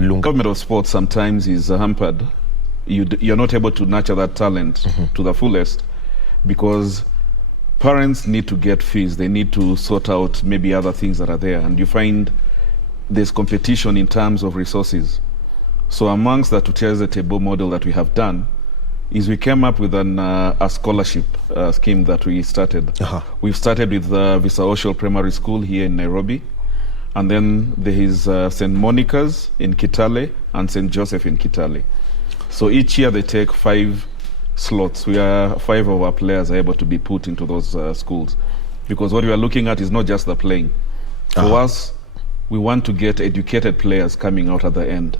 Lunga. Government of sports sometimes is hampered. You're not able to nurture that talent to the fullest because parents need to get fees. They need to sort out maybe other things that are there. And you find there's competition in terms of resources. So amongst the Tucheze Table model that we have done is we came up with a scholarship scheme that we started. We've started with Visa Oshel Primary School here in Nairobi. And then there is St. Monica's in Kitale and St. Joseph in Kitale. So each year they take 5 slots. 5 of our players are able to be put into those schools. Because what we are looking at is not just the playing. For us, we want to get educated players coming out at the end.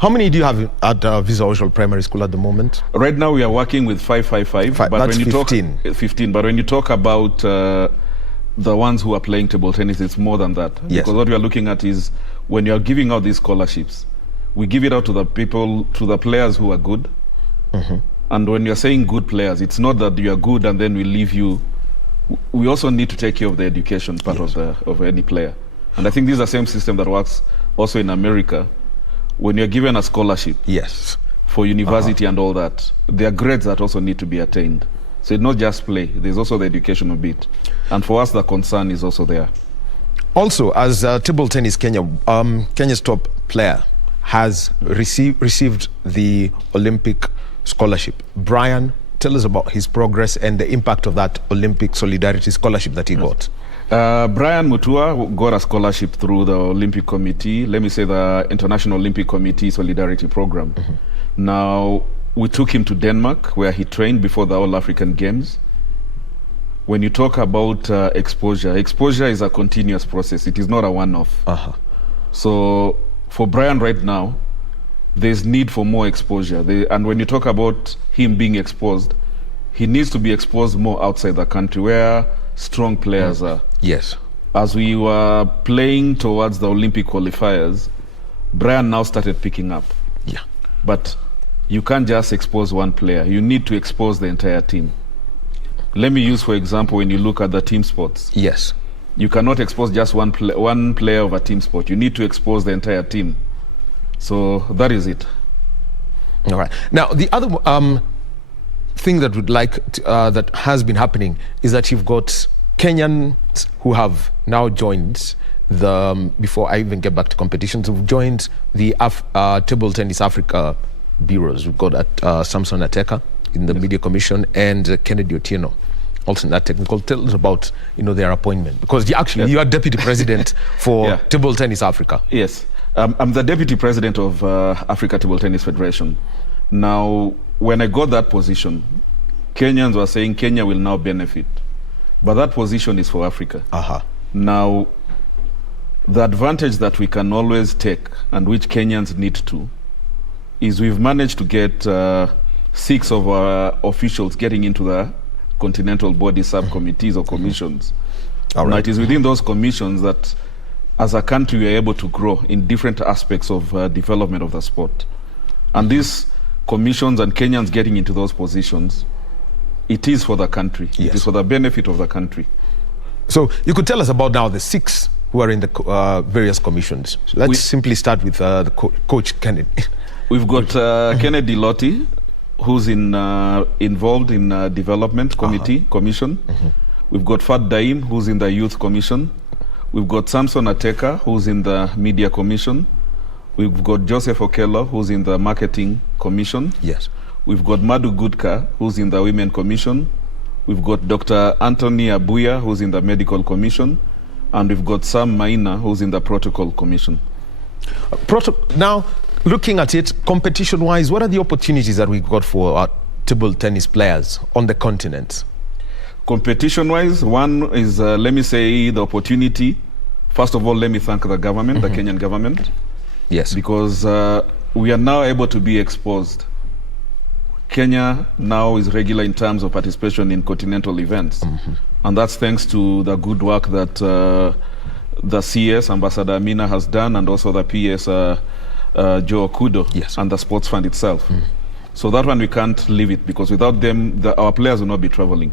How many do you have at Visa Oshel Primary School at the moment? Right now we are working with 555. But that's when you 15. Talk, 15. But when you talk about the ones who are playing table tennis, it's more than that. Yes. Because what we are looking at is when you are giving out these scholarships, we give it out to the people, to the players who are good. And when you're saying good players, it's not that you are good and then we leave you. We also need to take care of the education part of any player. And I think this is the same system that works also in America. When you're given a scholarship for university and all that, there are grades that also need to be attained. So it's not just play, there's also the educational bit. And for us, the concern is also there. Also, as table tennis Kenya, Kenya's top player has received the Olympic scholarship. Brian, tell us about his progress and the impact of that Olympic Solidarity scholarship that he got. Brian Mutua got a scholarship through the Olympic Committee, let me say the International Olympic Committee Solidarity Program. Now, we took him to Denmark, where he trained before the All-African Games. When you talk about exposure is a continuous process. It is not a one-off. So for Brian right now, there's need for more exposure. And when you talk about him being exposed, he needs to be exposed more outside the country where strong players are. Yes. As we were playing towards the Olympic qualifiers, Brian now started picking up. Yeah. But you can't just expose one player. You need to expose the entire team. Let me use, for example, when you look at the team sports. Yes. You cannot expose just one player of a team sport. You need to expose the entire team. So that is it. All right. Now, the other thing that would that has been happening is that you've got Kenyans who have now joined before I even get back to competitions, who've joined the Table Tennis Africa bureaus. We've got Samson Ateka in the Media Commission and Kennedy Otieno, also in that technical. Tell us about their appointment, because you are deputy president for Table Tennis Africa. Yes, I'm the deputy president of Africa Table Tennis Federation. Now, when I got that position, Kenyans were saying Kenya will now benefit, but that position is for Africa. Now, the advantage that we can always take, and which Kenyans need to, is we've managed to get 6 of our officials getting into the continental body subcommittees or commissions. Now, it is within those commissions that, as a country, we are able to grow in different aspects of development of the sport. And these commissions and Kenyans getting into those positions, it is for the country. It is for the benefit of the country. So you could tell us about now the 6 who are in the various commissions. So let's simply start with the coach Kennedy. We've got Kennedy Lottie, who's involved in development commission. We've got Fat Daim, who's in the youth commission. We've got Samson Ateka, who's in the media commission. We've got Joseph Okello, who's in the marketing commission. Yes. We've got Madu Gudka, who's in the women commission. We've got Dr. Anthony Abuya, who's in the medical commission. And we've got Sam Maina, who's in the protocol commission. Now, looking at it, competition-wise, what are the opportunities that we've got for our table tennis players on the continent? Competition-wise, one is, let me say, the opportunity. First of all, let me thank the government, the Kenyan government. Yes. Because we are now able to be exposed. Kenya now is regular in terms of participation in continental events. And that's thanks to the good work that the CS, Ambassador Amina, has done, and also the PS, Joe Okudo, and the Sports Fund itself. So that one we can't leave it, because without them, our players will not be traveling.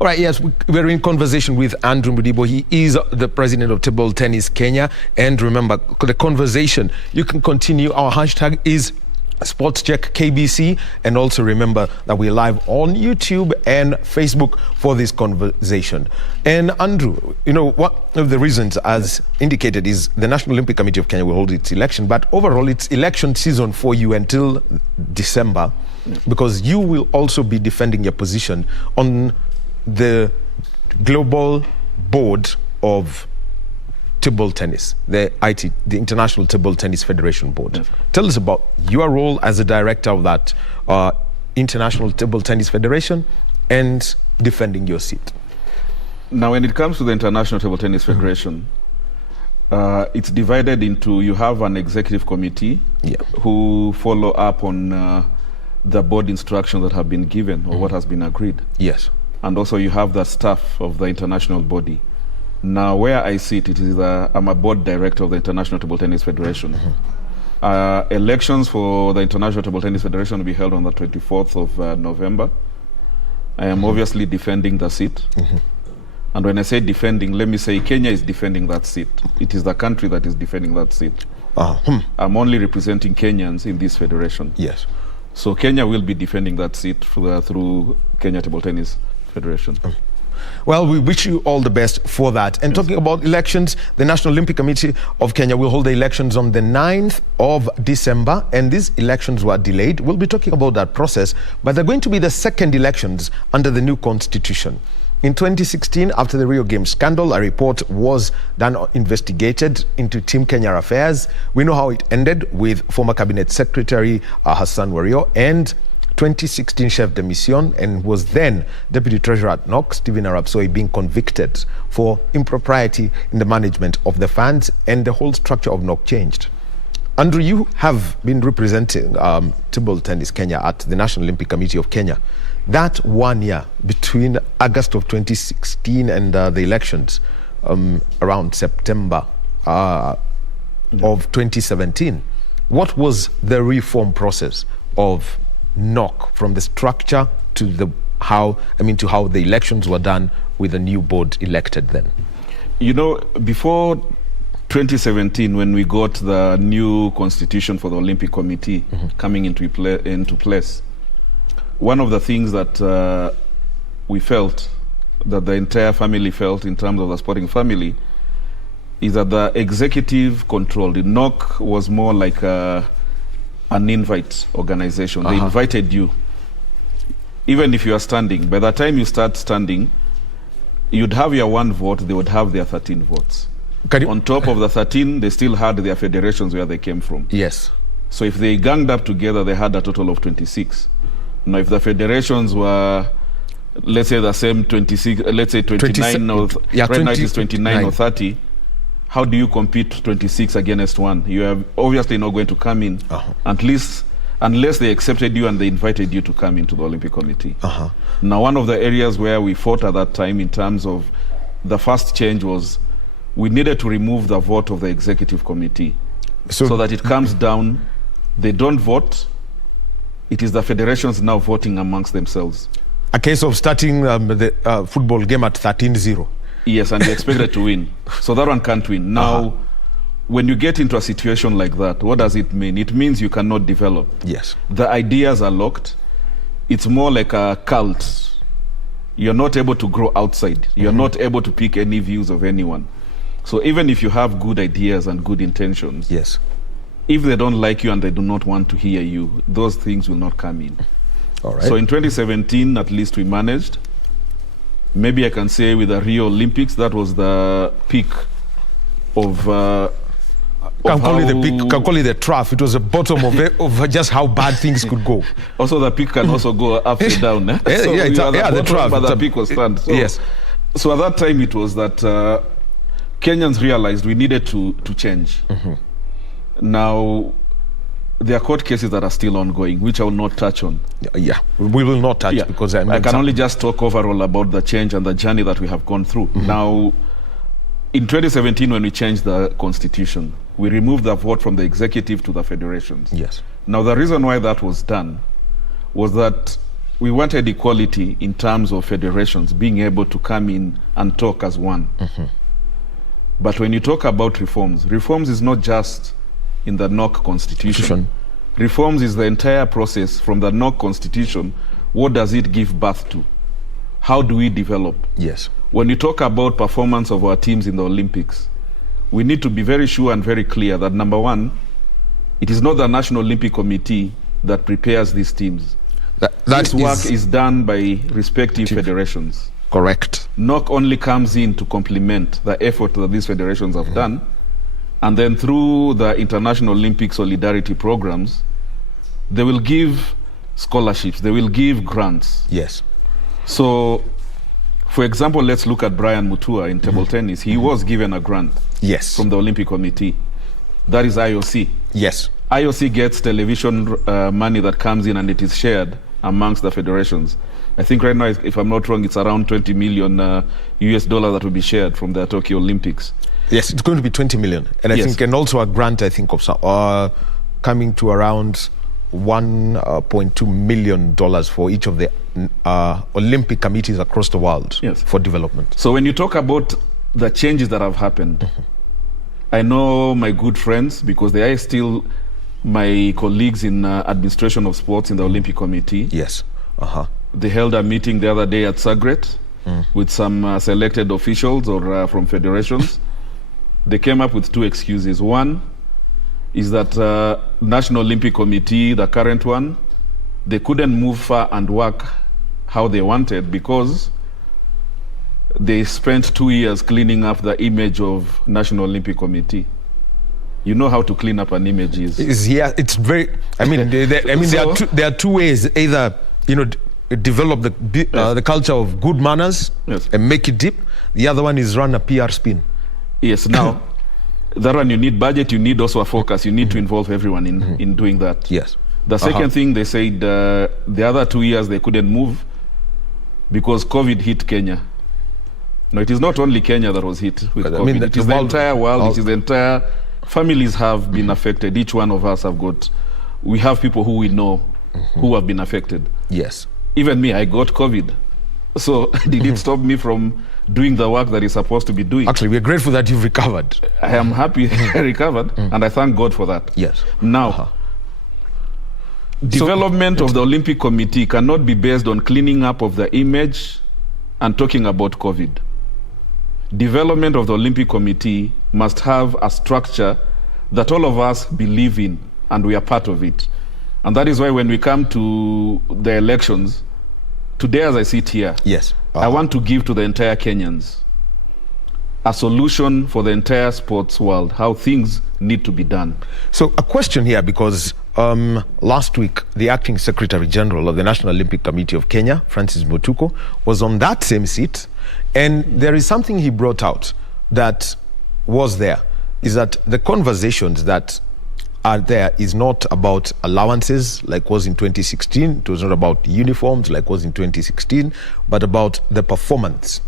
All right, yes, we're in conversation with Andrew Mudibo. He is the president of Table Tennis Kenya. And remember, the conversation, you can continue. Our hashtag is Sportscheck KBC. And also remember that we're live on YouTube and Facebook for this conversation. And Andrew, you know, one of the reasons, as indicated, is the National Olympic Committee of Kenya will hold its election. But overall, it's election season for you until December, because you will also be defending your position on the global board of table tennis, the International Table Tennis Federation Board. Yes. Tell us about your role as a director of that International Table Tennis Federation and defending your seat. Now, when it comes to the International Table Tennis Federation, it's divided into, you have an executive committee who follow up on the board instructions that have been given or what has been agreed. Yes. And also you have the staff of the international body. Now, where I sit, it is I'm a board director of the International Table Tennis Federation. Elections for the International Table Tennis Federation will be held on the 24th of November. I am obviously defending the seat. And when I say defending, let me say Kenya is defending that seat. It is the country that is defending that seat. I'm only representing Kenyans in this federation. Yes. So Kenya will be defending that seat through Kenya Table Tennis Federation. Well, we wish you all the best for that. And talking about elections, the National Olympic Committee of Kenya will hold the elections on the 9th of December, and these elections were delayed. We'll be talking about that process, but they're going to be the second elections under the new constitution. In 2016, after the Rio Games scandal, a report was investigated into Team Kenya affairs. We know how it ended with former Cabinet Secretary Hassan Wario and 2016 chef de mission and was then Deputy Treasurer at NOC, Stephen Arap Soy, being convicted for impropriety in the management of the funds, and the whole structure of NOC changed. Andrew, you have been representing Table Tennis Kenya at the National Olympic Committee of Kenya. That 1 year between August of 2016 and the elections around September of 2017, what was the reform process of NOC from the structure to how the elections were done with the new board elected then? You know, before 2017, when we got the new constitution for the Olympic Committee coming into place, one of the things that we felt, that the entire family felt in terms of the sporting family, is that the executive control, the NOC was more like an invite organization. They invited you. Even if you are standing, by the time you start standing, you'd have your 1 vote, they would have their 13 votes. On top of the 13, they still had their federations where they came from. Yes. So if they ganged up together, they had a total of 26. Now, if the federations were, let's say the same 26, let's say 29, right now it is 29 or 30, how do you compete 26 against 1? You are obviously not going to come in, at least unless they accepted you and they invited you to come into the Olympic Committee. Now, one of the areas where we fought at that time in terms of the first change was we needed to remove the vote of the executive committee so that it comes down. They don't vote. It is the federations now voting amongst themselves. A case of starting the football game at 13-0. Yes, and they expected to win. So that one can't win. Now, when you get into a situation like that, what does it mean? It means you cannot develop. Yes. The ideas are locked. It's more like a cult. You're not able to grow outside. You're not able to pick any views of anyone. So even if you have good ideas and good intentions, yes, if they don't like you and they do not want to hear you, those things will not come in. All right. So in 2017, at least we managed. Maybe I can say with the Rio Olympics, that was the peak of can call it the peak, can call it the trough. It was the bottom of just how bad things could go. Also, the peak can also go up and down. So the trough. But the peak was stand. So, yes. So at that time, it was that Kenyans realized we needed to change. Now, there are court cases that are still ongoing, which I will not touch on. Yeah, we will not touch because I can only just talk overall about the change and the journey that we have gone through. Now, in 2017, when we changed the constitution, we removed the vote from the executive to the federations. Yes. Now, the reason why that was done was that we wanted equality in terms of federations being able to come in and talk as one. But when you talk about reforms is not just in the NOC constitution. Reforms is the entire process from the NOC constitution. What does it give birth to? How do we develop? Yes. When you talk about performance of our teams in the Olympics, we need to be very sure and very clear that, number one, it is not the National Olympic Committee that prepares these teams. This work is done by respective federations. Correct. NOC only comes in to complement the effort that these federations have done, and then through the International Olympic Solidarity Programs, they will give scholarships, they will give grants. Yes. So, for example, let's look at Brian Mutua in table tennis. He was given a grant from the Olympic Committee. That is IOC. Yes. IOC gets television money that comes in and it is shared amongst the federations. I think right now, if I'm not wrong, it's around 20 million US dollars that will be shared from the Tokyo Olympics. Yes, it's going to be 20 million. And I think, and also a grant, I think, of coming to around $1.2 million for each of the Olympic committees across the world for development. So when you talk about the changes that have happened, I know my good friends, because they are still my colleagues in administration of sports in the Olympic Committee. Yes. They held a meeting the other day at Zagreb with some selected officials or from federations. They came up with two excuses. One is that National Olympic Committee, the current one, they couldn't move far and work how they wanted because they spent 2 years cleaning up the image of National Olympic Committee. You know how to clean up an image is. Yeah, it's very. I mean, there are two ways. Either develop the culture of good manners and make it deep. The other one is run a PR spin. Yes. Now, that one you need budget. You need also a focus. You need to involve everyone in doing that. Yes. The second thing they said, the other 2 years they couldn't move because COVID hit Kenya. No, it is not only Kenya that was hit with COVID. I mean, it is the entire world. It is the entire. Families have been affected. Each one of us we have people who we know who have been affected. Yes. Even me, I got COVID. So did it stop me from doing the work that is supposed to be doing? Actually, we're grateful that you've recovered. I am happy I recovered, and I thank God for that. Yes. Now, development of the Olympic Committee cannot be based on cleaning up of the image and talking about COVID. Development of the Olympic Committee must have a structure that all of us believe in and we are part of it. And that is why when we come to the elections, today as I sit here, I want to give to the entire Kenyans a solution for the entire sports world, how things need to be done. So a question here, because last week, the acting Secretary General of the National Olympic Committee of Kenya, Francis Mutuku, was on that same seat. And there is something he brought out that was there, is that the conversations that are there is not about allowances like was in 2016. It was not about uniforms like was in 2016, but about the performance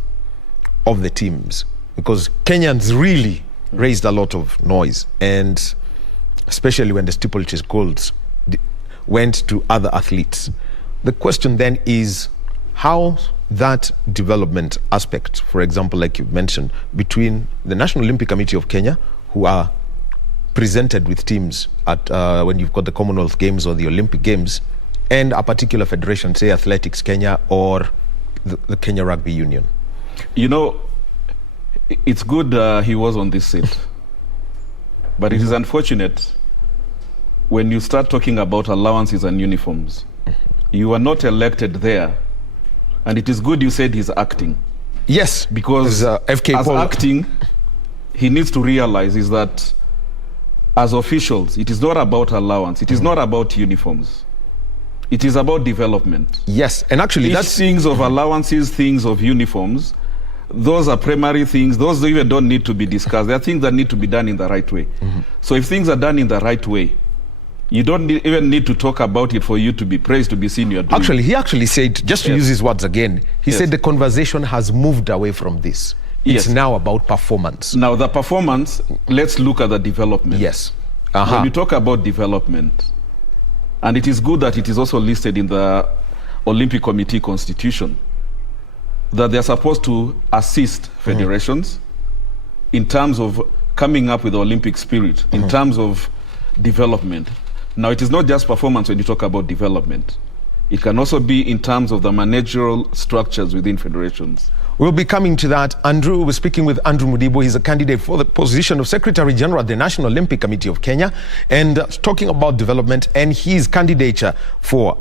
of the teams. Because Kenyans really raised a lot of noise, and especially when the steeplechase golds went to other athletes. The question then is how that development aspect, for example, like you mentioned, between the National Olympic Committee of Kenya, who are presented with teams at when you've got the Commonwealth Games or the Olympic Games, and a particular federation, say Athletics Kenya or the Kenya Rugby Union. You know, it's good he was on this seat, but it is unfortunate when you start talking about allowances and uniforms. You are not elected there. And it is good you said he's acting. Yes, because FK as Paul. Acting, he needs to realize is that as officials, it is not about allowance. It is not about uniforms. It is about development. Yes, and actually that's things of allowances, things of uniforms. Those are primary things. Those even don't need to be discussed. They are things that need to be done in the right way. So if things are done in the right way, you don't even need to talk about it for you to be praised, to be seen you're doing. Actually, he actually said, just to use his words again, he said the conversation has moved away from this. It's now about performance. Now, the performance, let's look at the development. Yes. When you talk about development, and it is good that it is also listed in the Olympic Committee constitution that they're supposed to assist federations in terms of coming up with the Olympic spirit, in terms of development. Now, it is not just performance when you talk about development. It can also be in terms of the managerial structures within federations. We'll be coming to that. Andrew, we're speaking with Andrew Mudibo. He's a candidate for the position of Secretary General at the National Olympic Committee of Kenya, and talking about development and his candidature for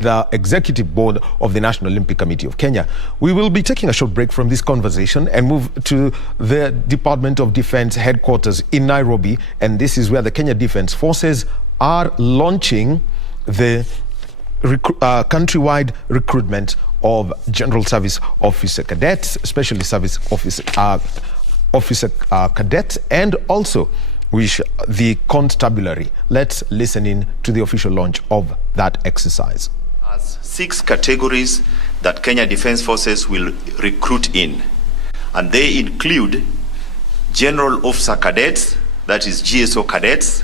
the Executive Board of the National Olympic Committee of Kenya. We will be taking a short break from this conversation and move to the Department of Defense headquarters in Nairobi, and this is where the Kenya Defense Forces are launching the countrywide recruitment of General Service Officer Cadets, Specialty Service Officer Cadets, and also the constabulary. Let's listen in to the official launch of that exercise. As 6 categories that Kenya Defense Forces will recruit in, and they include General Officer Cadets, that is GSO Cadets,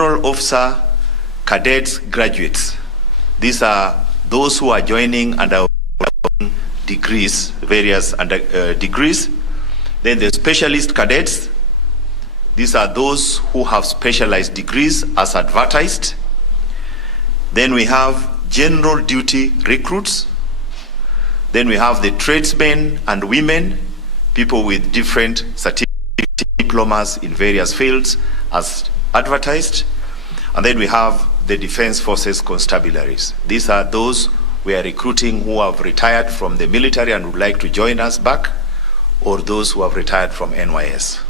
General Officer Cadets Graduates. These are those who are joining under degrees, various degrees. Then the Specialist Cadets. These are those who have specialized degrees as advertised. Then we have General Duty Recruits. Then we have the tradesmen and women, people with different certificates, diplomas in various fields as advertised. And then we have the Defense Forces constabularies. These are those we are recruiting who have retired from the military and would like to join us back, or those who have retired from NYS.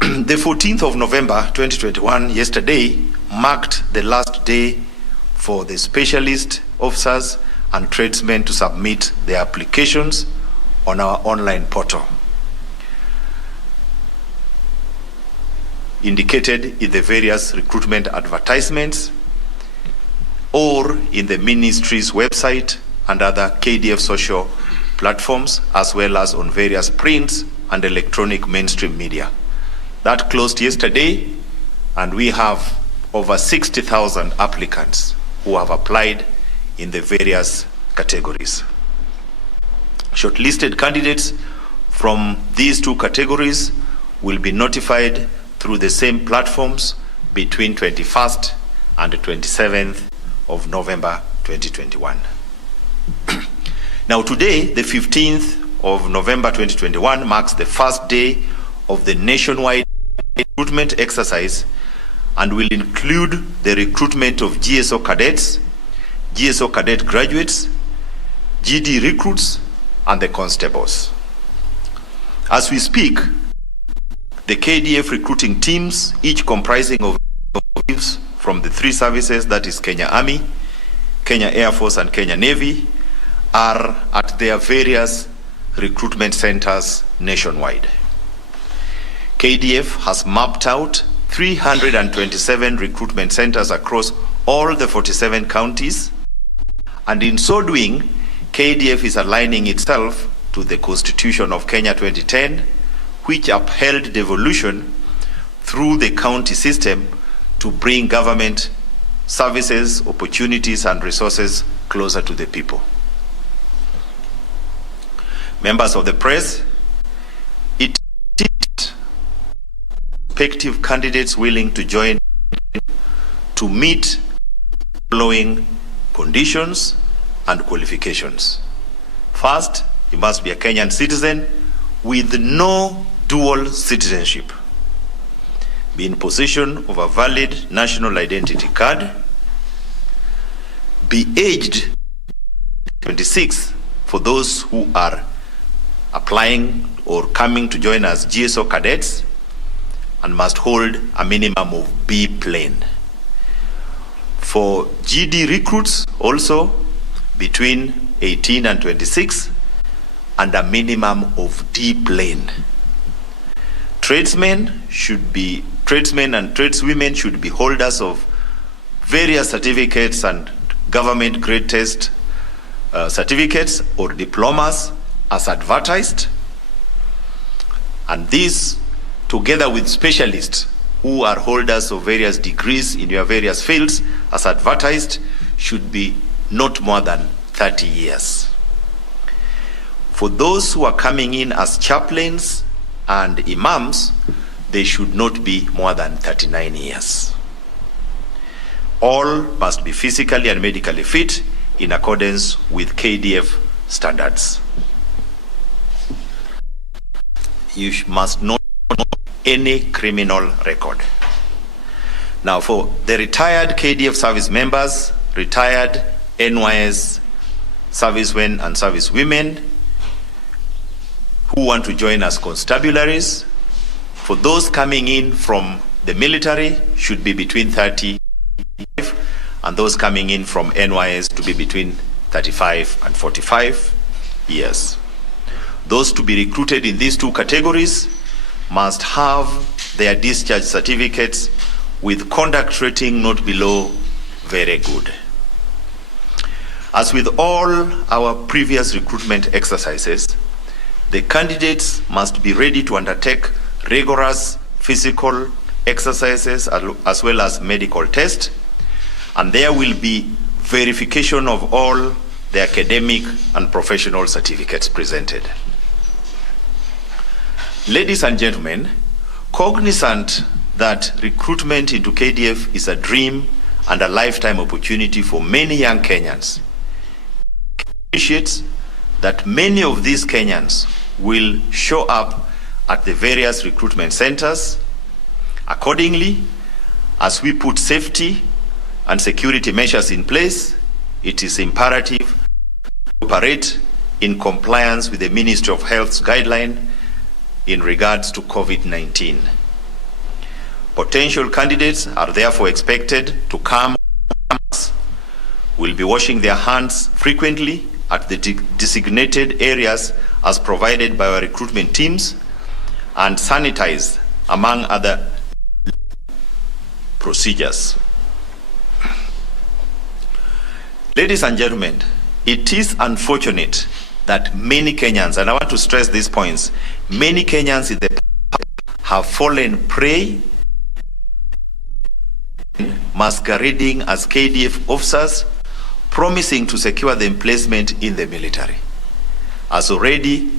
The 14th of November 2021, yesterday, marked the last day for the specialist officers and tradesmen to submit their applications on our online portal, indicated in the various recruitment advertisements or in the ministry's website and other KDF social platforms, as well as on various print and electronic mainstream media. That closed yesterday, and we have over 60,000 applicants who have applied in the various categories. Shortlisted candidates from these 2 categories will be notified through the same platforms between 21st and 27th of November 2021. Now today, the 15th of November 2021, marks the first day of the nationwide recruitment exercise and will include the recruitment of GSO cadets, GSO cadet graduates, GD recruits, and the constables. As we speak, the KDF recruiting teams, each comprising of from the 3 services, that is Kenya Army, Kenya Air Force, and Kenya Navy, are at their various recruitment centers nationwide. KDF has mapped out 327 recruitment centers across all the 47 counties, and in so doing, KDF is aligning itself to the Constitution of Kenya 2010, which upheld devolution through the county system to bring government services, opportunities, and resources closer to the people. Members of the press, it is prospective candidates willing to join to meet the following conditions and qualifications. First, you must be a Kenyan citizen with no dual citizenship, be in possession of a valid national identity card, be aged 26 for those who are applying or coming to join as GSO cadets, and must hold a minimum of B plane. For GD recruits, also between 18 and 26, and a minimum of D plane. Tradesmen and tradeswomen should be holders of various certificates and government grade test certificates or diplomas as advertised, and these, together with specialists who are holders of various degrees in your various fields as advertised should be not more than 30 years. For those who are coming in as chaplains and imams, they should not be more than 39 years. All must be physically and medically fit in accordance with KDF standards. You must not have any criminal record. Now, for the retired KDF service members, retired NYS servicemen and servicewomen who want to join as constabularies, for those coming in from the military should be between 30 and those coming in from NYS to be between 35 and 45 years. Those to be recruited in these two categories must have their discharge certificates with conduct rating not below very good. As with all our previous recruitment exercises, the candidates must be ready to undertake rigorous physical exercises as well as medical tests, and there will be verification of all the academic and professional certificates presented. Ladies and gentlemen, cognizant that recruitment into KDF is a dream and a lifetime opportunity for many young Kenyans, appreciates that many of these Kenyans will show up at the various recruitment centers. Accordingly, as we put safety and security measures in place, it is imperative to operate in compliance with the Ministry of Health's guideline in regards to COVID-19. Potential candidates are therefore expected to come, will be washing their hands frequently at the designated areas as provided by our recruitment teams, and sanitize, among other procedures. Ladies and gentlemen, it is unfortunate that many Kenyans, and I want to stress these points, many Kenyans in the past have fallen prey masquerading as KDF officers, promising to secure them placement in the military. As already,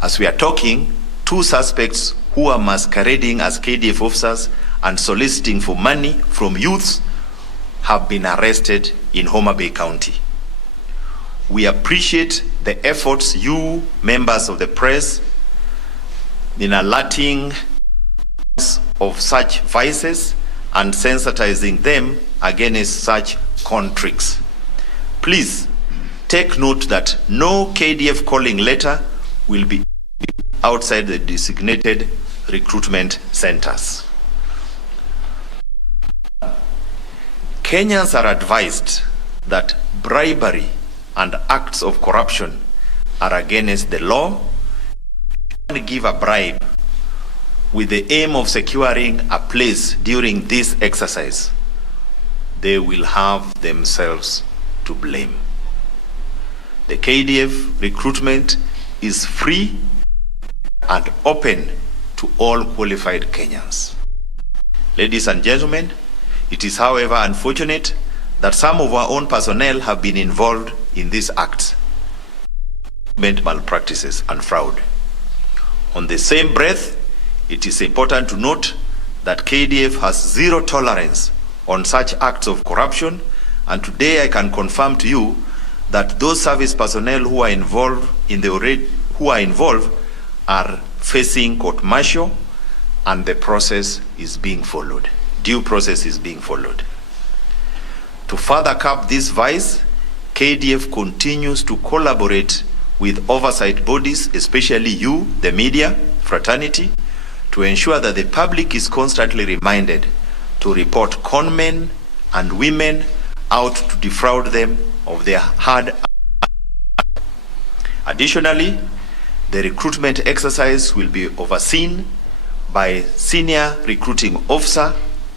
as we are talking, 2 suspects who are masquerading as KDF officers and soliciting for money from youths have been arrested in Homa Bay County. We appreciate the efforts you, members of the press, in alerting of such vices and sensitizing them against such contricts. Please take note that no KDF calling letter will be outside the designated recruitment centers. Kenyans are advised that bribery and acts of corruption are against the law. And give a bribe with the aim of securing a place during this exercise, they will have themselves to blame. The KDF recruitment is free and open to all qualified Kenyans. Ladies and gentlemen, it is however unfortunate that some of our own personnel have been involved in these acts, malpractices and fraud. On the same breath, it is important to note that KDF has zero tolerance on such acts of corruption, and today I can confirm to you that those service personnel who are involved are facing court-martial, and the process is being followed. Due process is being followed. To further curb this vice, KDF continues to collaborate with oversight bodies, especially you, the media fraternity, to ensure that the public is constantly reminded to report conmen and women out to defraud them of their hard. Additionally, the recruitment exercise will be overseen by senior recruiting officer,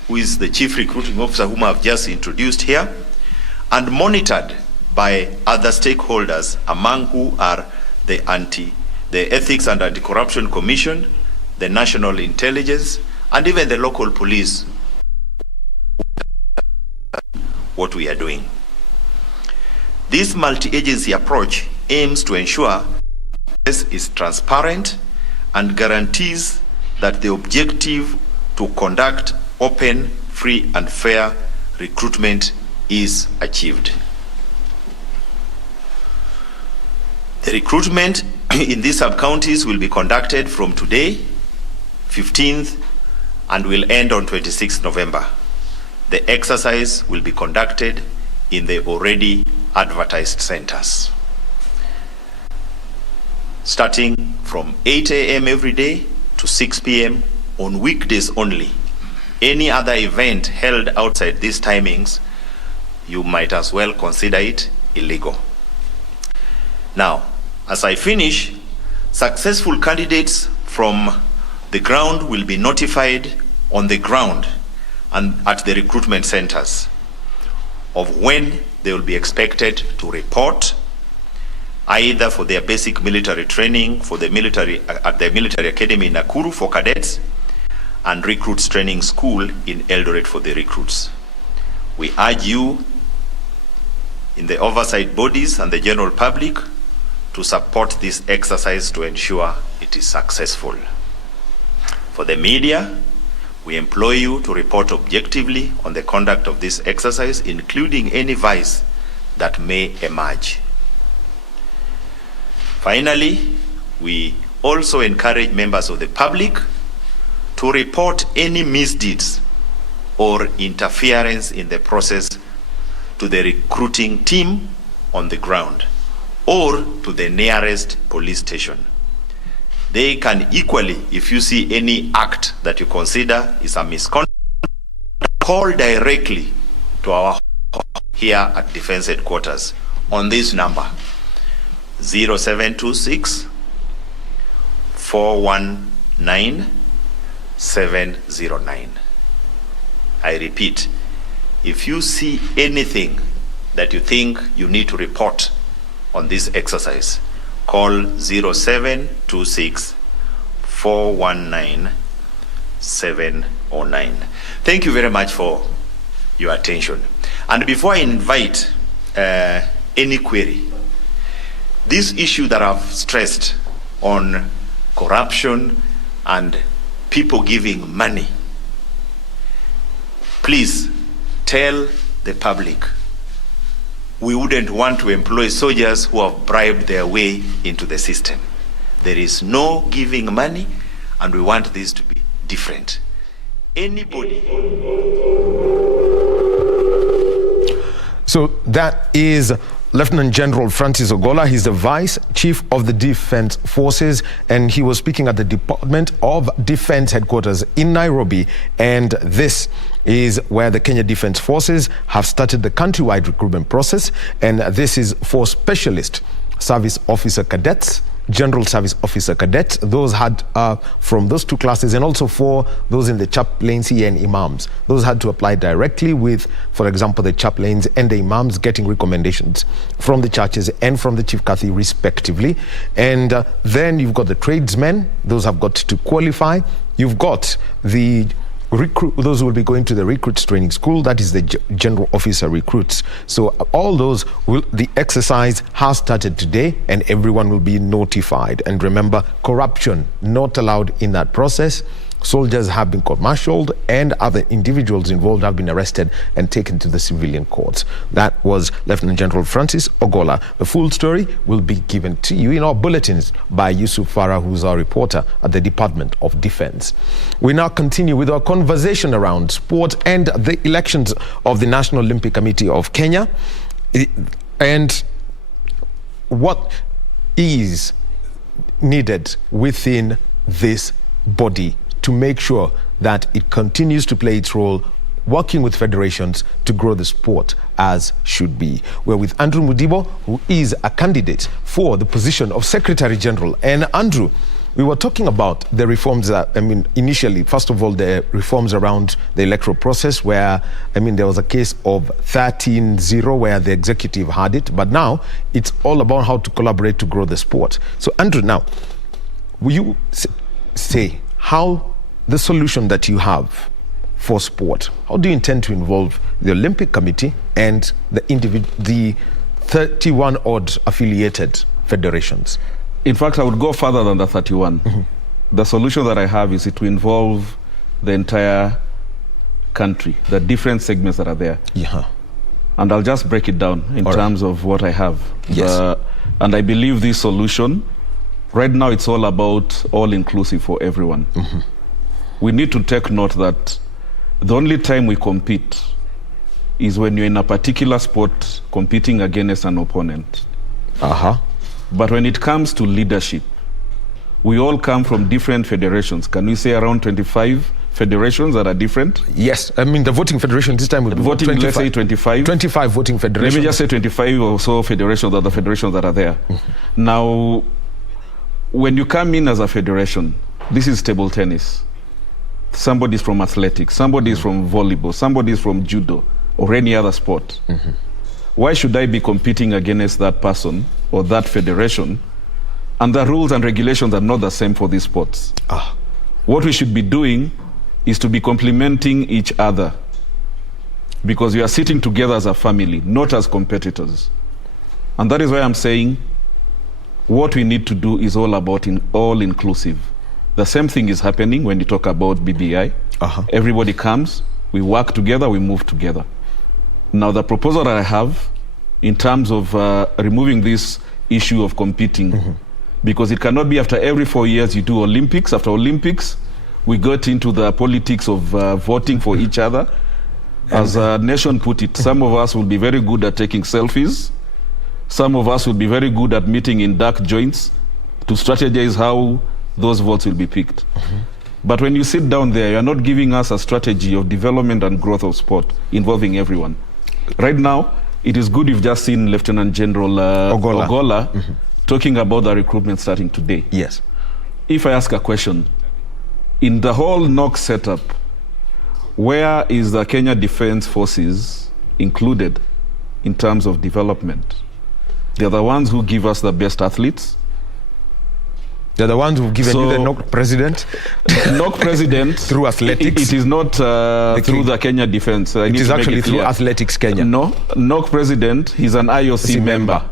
who is the chief recruiting officer whom I've just introduced here, and monitored by other stakeholders, among who are the Ethics and Anti-Corruption Commission, the National Intelligence, and even the local police, what we are doing. This multi-agency approach aims to ensure this is transparent and guarantees that the objective to conduct open, free and fair recruitment is achieved. The recruitment in these sub-counties will be conducted from today, 15th, and will end on 26th November. The exercise will be conducted in the already advertised centers. Starting from 8 a.m. every day to 6 p.m. on weekdays only. Any other event held outside these timings, you might as well consider it illegal. Now, as I finish, successful candidates from the ground will be notified on the ground and at the recruitment centers of when they will be expected to report, either for their basic military training for the military at the military academy in Nakuru for cadets and recruits training school in Eldoret for the recruits. We urge you in the oversight bodies and the general public to support this exercise to ensure it is successful. For the media, we implore you to report objectively on the conduct of this exercise, including any vice that may emerge. Finally, we also encourage members of the public to report any misdeeds or interference in the process to the recruiting team on the ground or to the nearest police station. They can equally, if you see any act that you consider is a misconduct, call directly to our here at Defense Headquarters on this number, 0726 419 709. I repeat, if you see anything that you think you need to report on this exercise, call 0726 419 709. Thank you very much for your attention. And before I invite any query, this issue that I've stressed on corruption and people giving money, please tell the public we wouldn't want to employ soldiers who have bribed their way into the system. There is no giving money, and we want this to be different. Anybody. So that is Lieutenant General Francis Ogolla. He's the Vice Chief of the Defense Forces, and he was speaking at the Department of Defense headquarters in Nairobi. And this is where the Kenya Defense Forces have started the countrywide recruitment process. And this is for specialist service officer cadets, general service officer cadets, those had from those two classes, and also for those in the chaplaincy and imams. Those had to apply directly with, for example, the chaplains and the imams, getting recommendations from the churches and from the chief Kathi respectively. And then you've got the tradesmen, those have got to qualify. You've got the those who will be going to the recruits training school, that is the general officer recruits. So all those the exercise has started today, and everyone will be notified. And remember, corruption not allowed in that process. Soldiers have been court-martialed, and other individuals involved have been arrested and taken to the civilian courts. That was Lieutenant General Francis Ogolla. The full story will be given to you in our bulletins by Yusuf Farah, who's our reporter at the Department of Defense. We now continue with our conversation around sport and the elections of the National Olympic Committee of Kenya, and what is needed within this body to make sure that it continues to play its role, working with federations to grow the sport as should be. We're with Andrew Mudibo, who is a candidate for the position of Secretary General. And Andrew, we were talking about the reforms that, initially, first of all, the reforms around the electoral process where, there was a case of 13-0 where the executive had it, but now it's all about how to collaborate to grow the sport. So Andrew, now, will you say how the solution that you have for sport, how do you intend to involve the Olympic Committee and the 31 odd affiliated federations? In fact, I would go further than the 31. The solution that I have is to involve the entire country, the different segments that are there. Yeah. And I'll just break it down in terms of what I have. Yes. And I believe this solution, right now it's all about all-inclusive for everyone. We need to take note that the only time we compete is when you're in a particular sport competing against an opponent. But when it comes to leadership, we all come from different federations. Can we say around 25 federations that are different? Yes, I mean the voting federation this time will be voting, 25. Let's say 25. 25 voting federations. Let me just say 25 or so federations, other federations that are there. Now, when you come in as a federation, this is table tennis. Somebody's from athletics, somebody's from volleyball, somebody's from judo or any other sport. Why should I be competing against that person or that federation? And the rules and regulations are not the same for these sports. What we should be doing is to be complementing each other, because we are sitting together as a family, not as competitors. And that is why I'm saying what we need to do is all about all-inclusive. The same thing is happening when you talk about BBI. Everybody comes, we work together, we move together. Now, the proposal that I have in terms of removing this issue of competing, because it cannot be after every 4 years you do Olympics. After Olympics, we got into the politics of voting for each other. As a nation put it, some of us will be very good at taking selfies. Some of us will be very good at meeting in dark joints to strategize how those votes will be picked. But when you sit down there, you're not giving us a strategy of development and growth of sport involving everyone. Right now, it is good you've just seen Lieutenant General Ogola talking about the recruitment starting today. Yes. If I ask a question, in the whole NOC setup, where is the Kenya Defence Forces included in terms of development? They're the ones who give us the best athletes. They're the ones who've given you the NOC president. NOC president through athletics. It is not through the Kenya Defence. It is actually through Athletics Kenya. No, NOC president, he's an IOC member.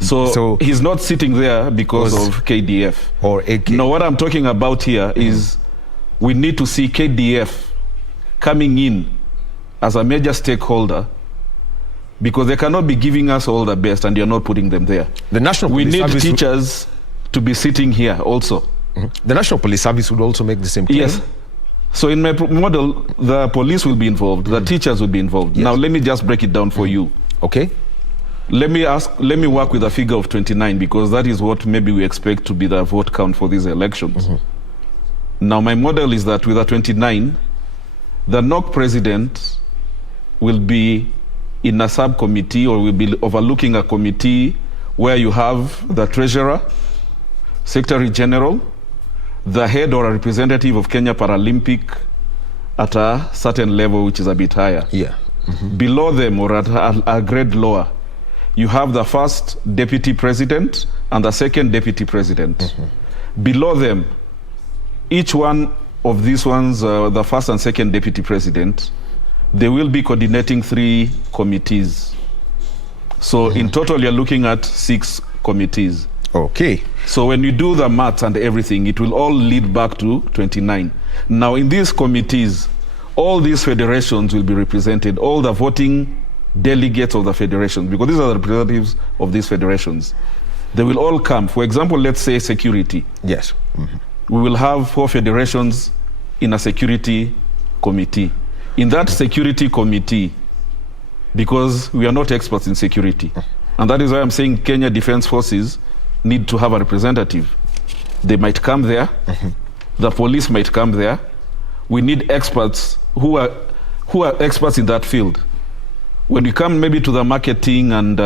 So he's not sitting there because of KDF. Or AK. No, what I'm talking about here is we need to see KDF coming in as a major stakeholder, because they cannot be giving us all the best and you're not putting them there. The National we Police need Service teachers to be sitting here also. The National Police Service would also make the same claim. Yes. So in my model, the police will be involved, the teachers will be involved. Yes. Now let me just break it down for you. Okay. Let me work with a figure of 29, because that is what maybe we expect to be the vote count for these elections. Now my model is that with a 29, the NOC president will be in a subcommittee, or will be overlooking a committee where you have the treasurer, secretary general, the head or a representative of Kenya Paralympic at a certain level, which is a bit higher. Yeah. Below them, or at a grade lower, you have the first deputy president and the second deputy president. Below them, each one of these ones, the first and second deputy president, they will be coordinating 3 committees. So in total, you're looking at 6 committees. Okay. So when you do the maths and everything, it will all lead back to 29. Now in these committees, all these federations will be represented, all the voting delegates of the federations, because these are the representatives of these federations. They will all come. For example, let's say security. Yes. We will have 4 federations in a security committee. In that security committee, because we are not experts in security, and that is why I'm saying Kenya Defence Forces need to have a representative. They might come there. The police might come there. We need experts who are experts in that field. When you come maybe to the marketing and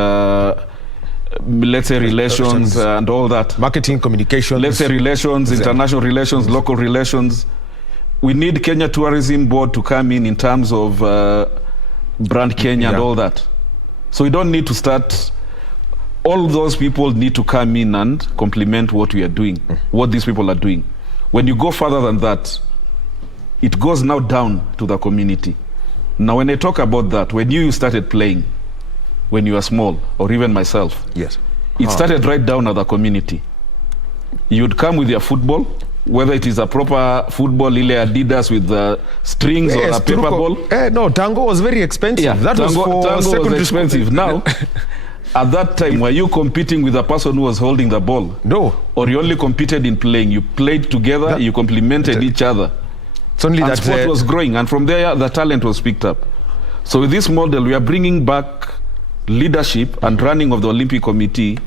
let's say relations and all that. Marketing, communications. Let's say relations, international relations, local relations. We need Kenya Tourism Board to come in terms of brand Kenya and all that. So we don't need to start. All those people need to come in and complement what we are doing, what these people are doing. When you go further than that, it goes now down to the community. Now, when I talk about that, when you started playing, when you were small, or even myself, yes, it started right down at the community. You'd come with your football, whether it is a proper football, ile Adidas with the strings, or a paper ball. No, tango was very expensive. Yeah, that tango was expensive. School. Now, at that time, were you competing with the person who was holding the ball? No. Or you only competed in playing? You played together, you complemented each other. It's only and that sport was growing, and from there, the talent was picked up. So with this model, we are bringing back leadership and running of the Olympic Committee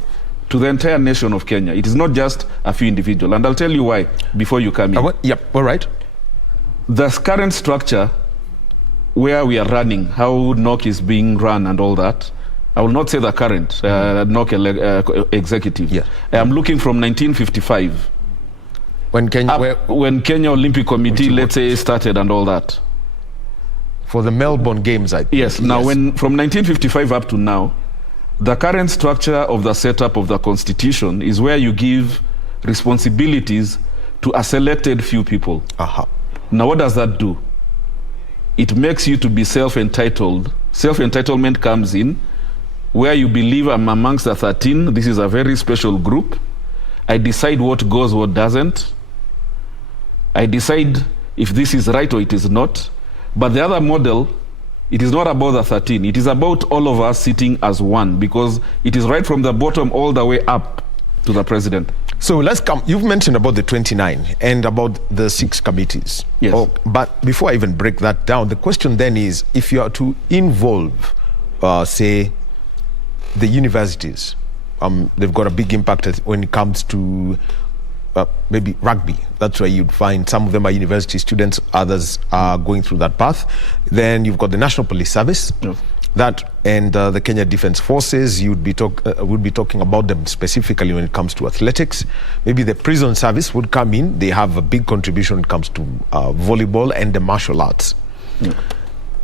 to the entire nation of Kenya. It is not just a few individuals. And I'll tell you why before you come in. Yep, all right. The current structure where we are running, how NOC is being run and all that, I will not say the current NOC executive. Yes. I'm looking from 1955. When Kenya Olympic Committee, let's say, started and all that. For the Melbourne Games, I think. Yes. Now, from 1955 up to now, the current structure of the setup of the Constitution is where you give responsibilities to a selected few people. Now, what does that do? It makes you to be self-entitled. Self-entitlement comes in where you believe I'm amongst the 13. This is a very special group. I decide what goes, what doesn't. I decide if this is right or it is not. But the other model, it is not about the 13. It is about all of us sitting as one, because it is right from the bottom all the way up to the president. So let's come. You've mentioned about the 29 and about the 6 committees. Yes. But before I even break that down, the question then is, if you are to involve, say, the universities, they've got a big impact when it comes to maybe rugby. That's where you'd find some of them are university students, others are going through that path. Then you've got the National Police Service, that and the Kenya Defence Forces. Would be talking about them specifically when it comes to athletics. Maybe the prison service would come in. They have a big contribution when it comes to volleyball and the martial arts.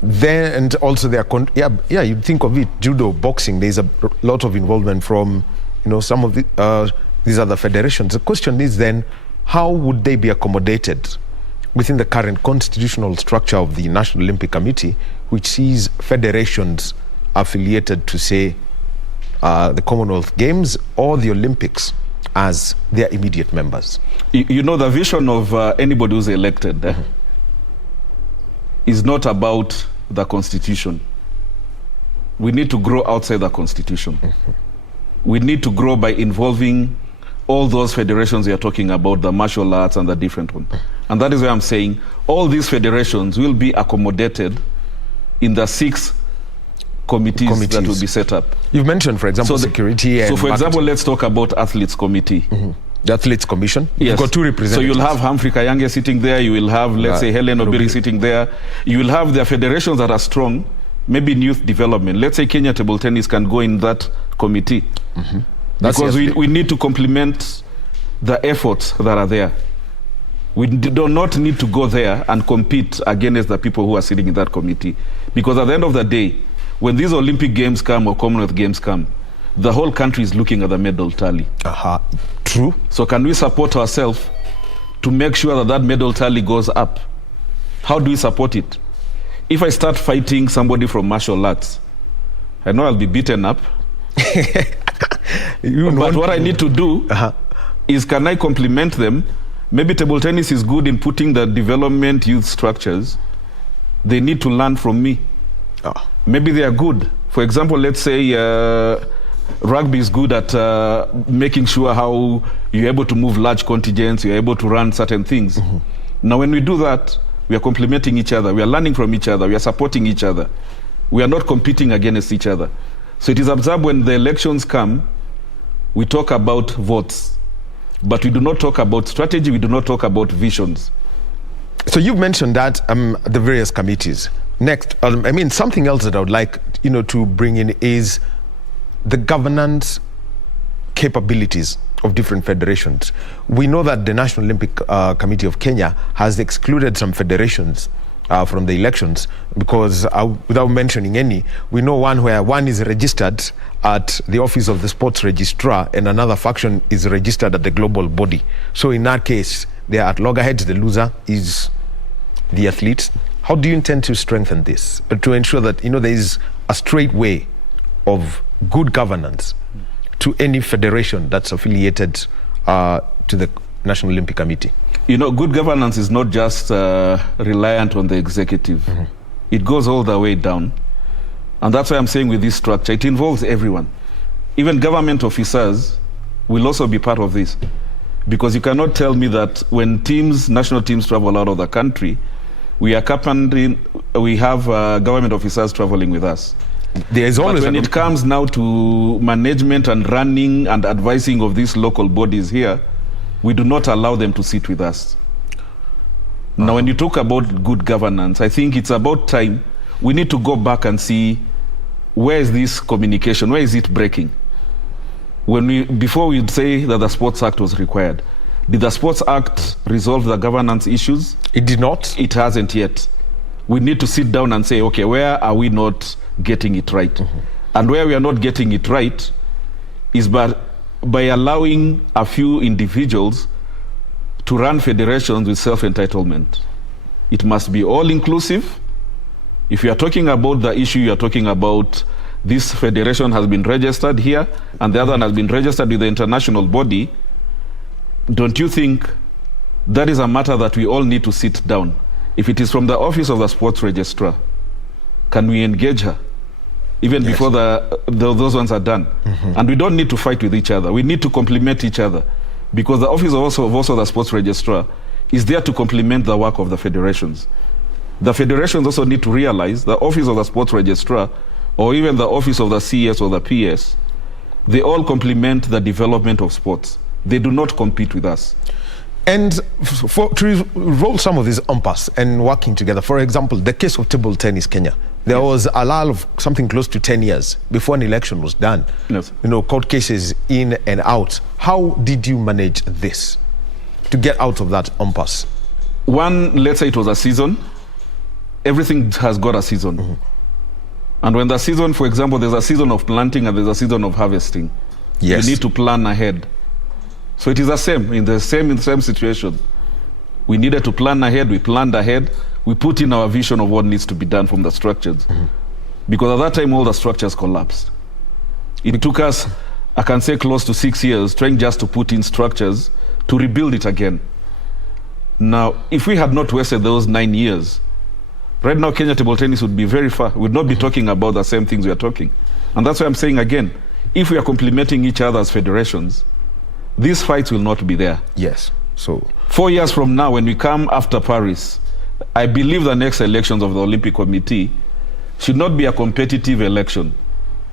Then, and also you'd think of it, judo, boxing. There's a lot of involvement from, some of the these other federations. The question is then, how would they be accommodated within the current constitutional structure of the National Olympic Committee, which sees federations affiliated to, say, the Commonwealth Games or the Olympics as their immediate members? The vision of anybody who's elected is not about the Constitution. We need to grow outside the Constitution. We need to grow by involving all those federations we are talking about, the martial arts and the different ones. And that is why I'm saying all these federations will be accommodated in the 6 committees that will be set up. You've mentioned, for example, security and so, for example, let's talk about Athletes Committee. The Athletes Commission? Yes. You've got 2 representatives. So you'll have Humphrey Kayange sitting there. You will have, let's say, Helen Obiri sitting there. You will have the federations that are strong, maybe in youth development. Let's say Kenya Table Tennis can go in that committee. Because we need to complement the efforts that are there. We do not need to go there and compete against the people who are sitting in that committee. Because at the end of the day, when these Olympic Games come or Commonwealth Games come, the whole country is looking at the medal tally. True. So can we support ourselves to make sure that that medal tally goes up? How do we support it? If I start fighting somebody from martial arts, I know I'll be beaten up. But what I need to do is, can I complement them? Maybe table tennis is good in putting the development youth structures. They need to learn from me. Maybe they are good. For example, let's say rugby is good at making sure how you're able to move large contingents, you're able to run certain things. Now, when we do that, we are complementing each other. We are learning from each other. We are supporting each other. We are not competing against each other. So it is observed when the elections come, we talk about votes, but we do not talk about strategy. We do not talk about visions. So you've mentioned that the various committees. Next, something else that I would like to bring in is the governance capabilities of different federations. We know that the National Olympic Committee of Kenya has excluded some federations from the elections because, without mentioning any, we know one where one is registered at the office of the sports registrar and another faction is registered at the global body. So in that case, they are at loggerheads. The loser is the athletes. How do you intend to strengthen this to ensure that there is a straight way of good governance to any federation that's affiliated to the National Olympic Committee? Good governance is not just reliant on the executive. It goes all the way down. And that's why I'm saying with this structure, it involves everyone. Even government officers will also be part of this. Because you cannot tell me that when national teams travel out of the country, we have government officers traveling with us. There is always but when it comes now to management and running and advising of these local bodies here, we do not allow them to sit with us. Now, when you talk about good governance, I think it's about time we need to go back and see where is this communication, where is it breaking? Before we'd say that the Sports Act was required, did the Sports Act resolve the governance issues? It did not. It hasn't yet. We need to sit down and say, okay, where are we not getting it right? And where we are not getting it right is by allowing a few individuals to run federations with self-entitlement. It must be all-inclusive. If you are talking about the issue, you are talking about this federation has been registered here and the other one has been registered with the international body, don't you think that is a matter that we all need to sit down? If it is from the office of the sports registrar, can we engage her even before those ones are done? And we don't need to fight with each other. We need to complement each other, because the office of the sports registrar is there to complement the work of the federations. The federations also need to realize the office of the sports registrar or even the office of the CS or the PS, they all complement the development of sports. They do not compete with us. And to roll some of these umpires and working together, for example, the case of table tennis Kenya, there was a lull of something close to 10 years before an election was done. Yes. Court cases in and out. How did you manage this to get out of that impasse? One, let's say it was a season. Everything has got a season. And when the season, for example, there's a season of planting and there's a season of harvesting. Yes. You need to plan ahead. So it is the same, in the same situation. We needed to plan ahead, we planned ahead, we put in our vision of what needs to be done from the structures. Because at that time, all the structures collapsed. It took us, I can say, close to 6 years trying just to put in structures to rebuild it again. Now, if we had not wasted those 9 years, right now Kenya table tennis would be very far. We would not be talking about the same things we are talking. And that's why I'm saying again, if we are complementing each other as federations, these fights will not be there. Yes. So 4 years from now, when we come after Paris, I believe the next elections of the Olympic Committee should not be a competitive election.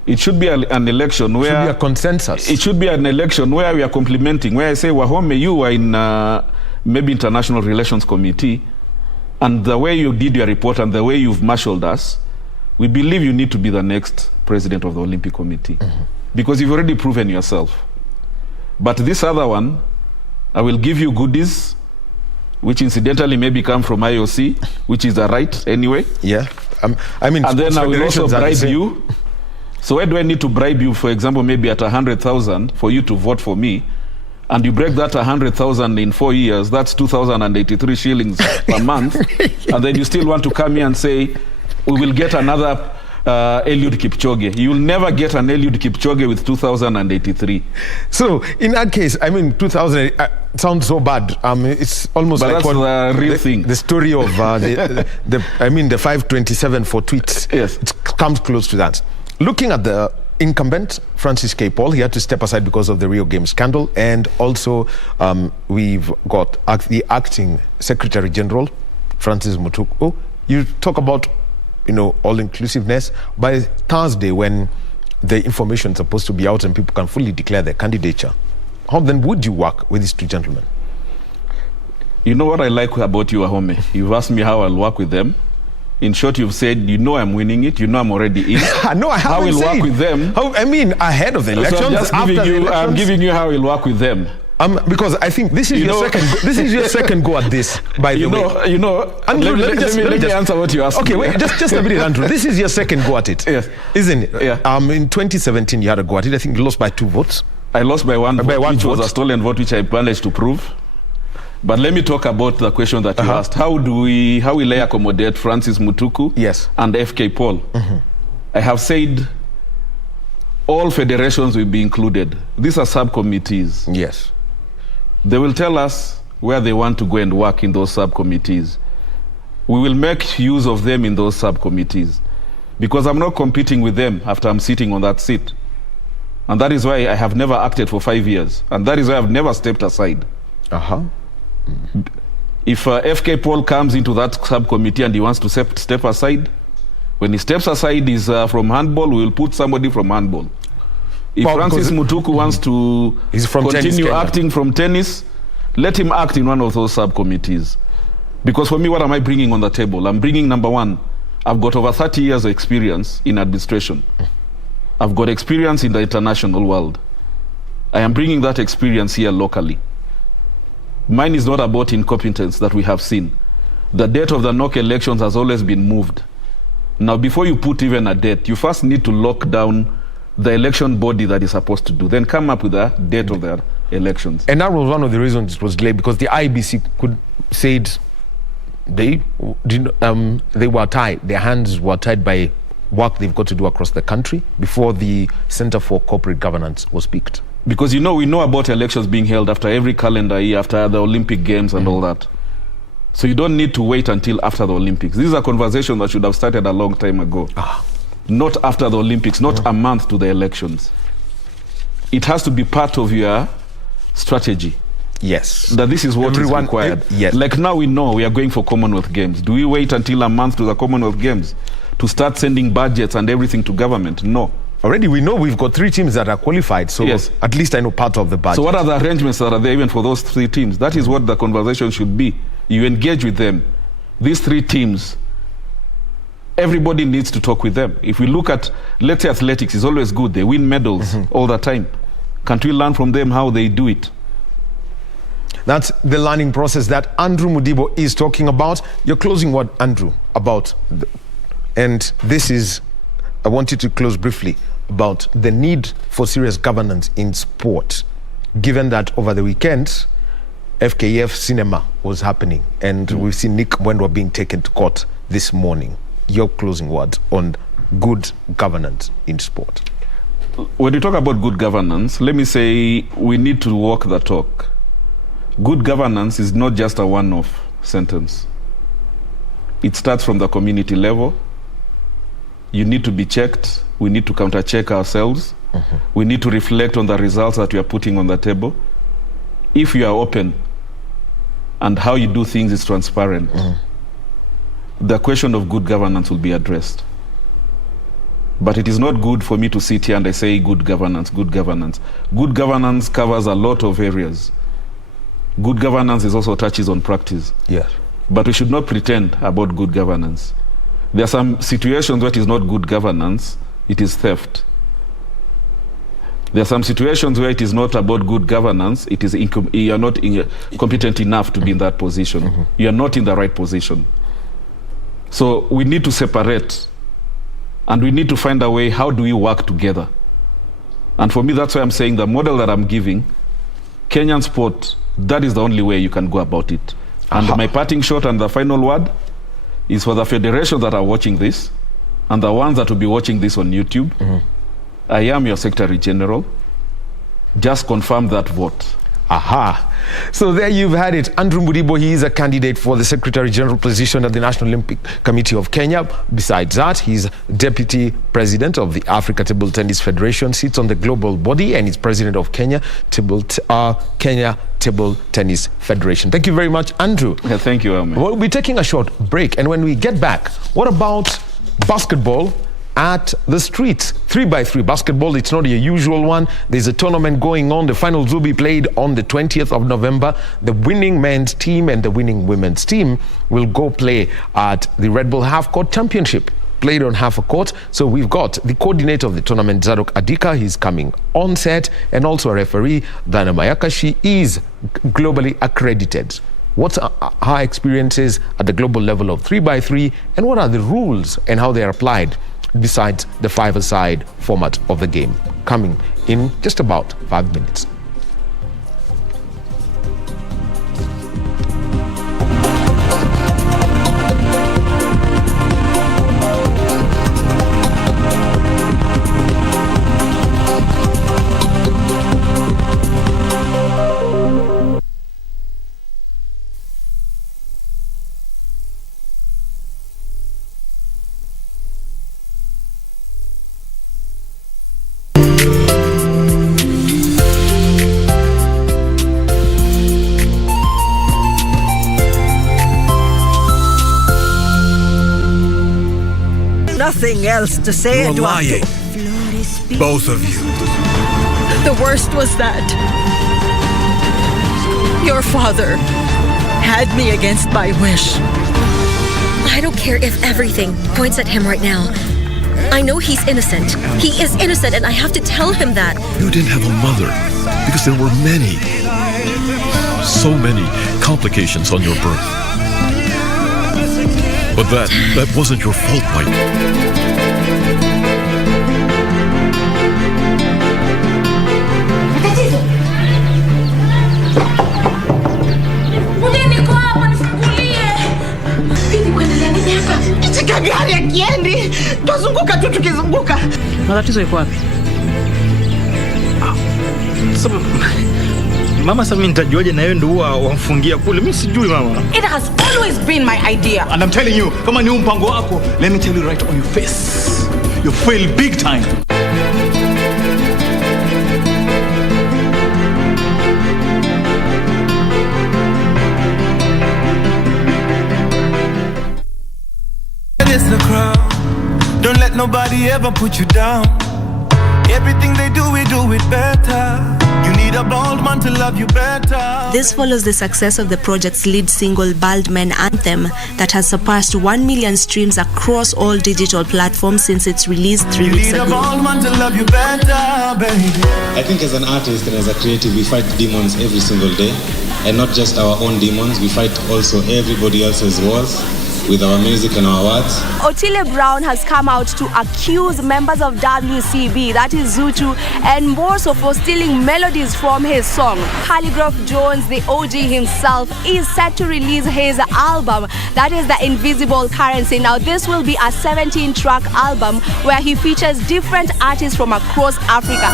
It should be an election where... It should be a consensus. It should be an election where we are complementing, where I say, Wahome, you are in maybe International Relations Committee, and the way you did your report and the way you've marshaled us, we believe you need to be the next president of the Olympic Committee. Because you've already proven yourself. But this other one, I will give you goodies, which incidentally maybe come from IOC, which is the right anyway. Yeah. I mean, and then I will also bribe you. So why do I need to bribe you, for example, maybe at 100,000 for you to vote for me? And you break that 100,000 in 4 years, that's 2,083 shillings per month. And then you still want to come here and say, we will get another Eliud Kipchoge. You will never get an Eliud Kipchoge with 2,083. So in that case, I mean, 2,000 sounds so bad. It's almost but like that's the real thing. The story of the 527 for tweets. Yes, it comes close to that. Looking at the incumbent, Francis K. Paul, he had to step aside because of the Rio Games scandal, and also we've got the acting Secretary General, Francis Mutuku. You talk about all-inclusiveness. By Thursday, when the information is supposed to be out and people can fully declare their candidature, how then would you work with these two gentlemen? You know what I like about you, Wahome? You've asked me how I'll work with them. In short, you've said, I'm winning it. I'm already in. No, I haven't How we'll work with them. Ahead of the elections, so I'm giving you how we'll work with them. Because I think this is your second go at this, by the way. Andrew, let me answer what you asked. Okay, wait, just a minute, Andrew. This is your second go at it, yes, isn't it? Yeah. In 2017, you had a go at it. I think you lost by 2 votes. I lost by one vote, which was a stolen vote, which I managed to prove. But let me talk about the question that you asked. How will I accommodate Francis Mutuku and FK Paul? I have said all federations will be included. These are subcommittees. Yes. They will tell us where they want to go and work in those subcommittees. We will make use of them in those subcommittees, because I'm not competing with them after I'm sitting on that seat. And that is why I have never acted for 5 years. And that is why I've never stepped aside. If FK Paul comes into that subcommittee and he wants to step aside, when he steps aside is from handball, we will put somebody from handball. If Francis Mutuku wants to continue acting from tennis, let him act in one of those subcommittees. Because for me, what am I bringing on the table? I'm bringing, number one, I've got over 30 years of experience in administration. I've got experience in the international world. I am bringing that experience here locally. Mine is not about incompetence that we have seen. The date of the NOC elections has always been moved. Now, before you put even a date, you first need to lock down the election body that is supposed to do, then come up with a date of the elections. And that was one of the reasons it was delayed, because the IBC said they were tied. Their hands were tied by work they've got to do across the country before the Center for Corporate Governance was picked. Because we know about elections being held after every calendar year, after the Olympic Games and all that. So you don't need to wait until after the Olympics. This is a conversation that should have started a long time ago. Not after the Olympics, not a month to the elections. It has to be part of your strategy. Yes. That this is what is required. Yes. Like now we know we are going for Commonwealth Games. Do we wait until a month to the Commonwealth Games to start sending budgets and everything to government? No. Already we know we've got 3 teams that are qualified, so at least I know part of the budget. So what are the arrangements that are there even for those 3 teams? That is what the conversation should be. You engage with them. These 3 teams, everybody needs to talk with them. If we look at, let's say, athletics is always good. They win medals all the time. Can't we learn from them how they do it? That's the learning process that Andrew Mudibo is talking about. Your closing word, Andrew, about, and this is, I want you to close briefly about the need for serious governance in sport, given that over the weekend, FKF cinema was happening, and we've seen Nick Mwendwa being taken to court this morning. Your closing words on good governance in sport. When you talk about good governance, let me say we need to walk the talk. Good governance is not just a one-off sentence. It starts from the community level. You need to be checked. We need to counter-check ourselves. We need to reflect on the results that we are putting on the table. If you are open and how you do things is transparent, the question of good governance will be addressed. But it is not good for me to sit here and I say good governance, good governance. Good governance covers a lot of areas. Good governance is also touches on practice. Yes. But we should not pretend about good governance. There are some situations where it is not good governance, it is theft. There are some situations where it is not about good governance, it is you are not competent enough to be in that position. You are not in the right position. So we need to separate, and we need to find a way, how do we work together? And for me, that's why I'm saying the model that I'm giving, Kenyan sport, that is the only way you can go about it. And my parting shot and the final word is for the federations that are watching this, and the ones that will be watching this on YouTube. I am your Secretary General. Just confirm that vote. So there you've had it. Andrew Mudibo, he is a candidate for the Secretary General position at the National Olympic Committee of Kenya. Besides that, he's Deputy President of the Africa Table Tennis Federation, sits on the global body, and is President of Kenya Table Tennis Federation. Thank you very much, Andrew. Thank you, Wahome. We'll be taking a short break, and when we get back, what about basketball at the streets? 3x3 basketball, it's not a usual one. There's a tournament going on. The finals will be played on the 20th of November. The winning men's team and the winning women's team will go play at the Red Bull Half Court Championship, played on half a court. So we've got the coordinator of the tournament, Zadok Adika. He's coming on set, and also a referee, Dana Mayaka. She is globally accredited. What's her experiences at the global level of 3x3, and what are the rules and how they are applied besides the 5-a-side format of the game? Coming in just about 5 minutes. nothing else to say, You're Eduardo. lying. Both of you. The worst was that your father had me against my wish. I don't care if everything points at him right now. I know he's innocent. He is innocent, and I have to tell him that. You didn't have a mother because there were so many complications on your birth. But that wasn't your fault, Mike. Gari akiendi, twazunguka tu tukizunguka. Matatizo iko wapi? Mama, sasa mimi nitajuaje na wewe ndio wamfungia kule? Mimi sijui mama. It has always been my idea. And I'm telling you, kama ni mpango wako, let me tell you right on your face. You fail big time. The crowd. Don't let nobody ever put you down. Everything they do, we do it better. You need a bald man to love you better. This follows the success of the project's lead single, Bald Men Anthem, that has surpassed 1 million streams across all digital platforms since its release 3 weeks ago. You need a bald man to love you better, baby. I think as an artist and as a creative, we fight demons every single day. And not just our own demons, we fight also everybody else's wars with our music and our words. Otile Brown has come out to accuse members of WCB, that is Zuchu, and more so for stealing melodies from his song. Calligraph Jones, the OG himself, is set to release his album, that is The Invisible Currency. Now this will be a 17-track album where he features different artists from across Africa.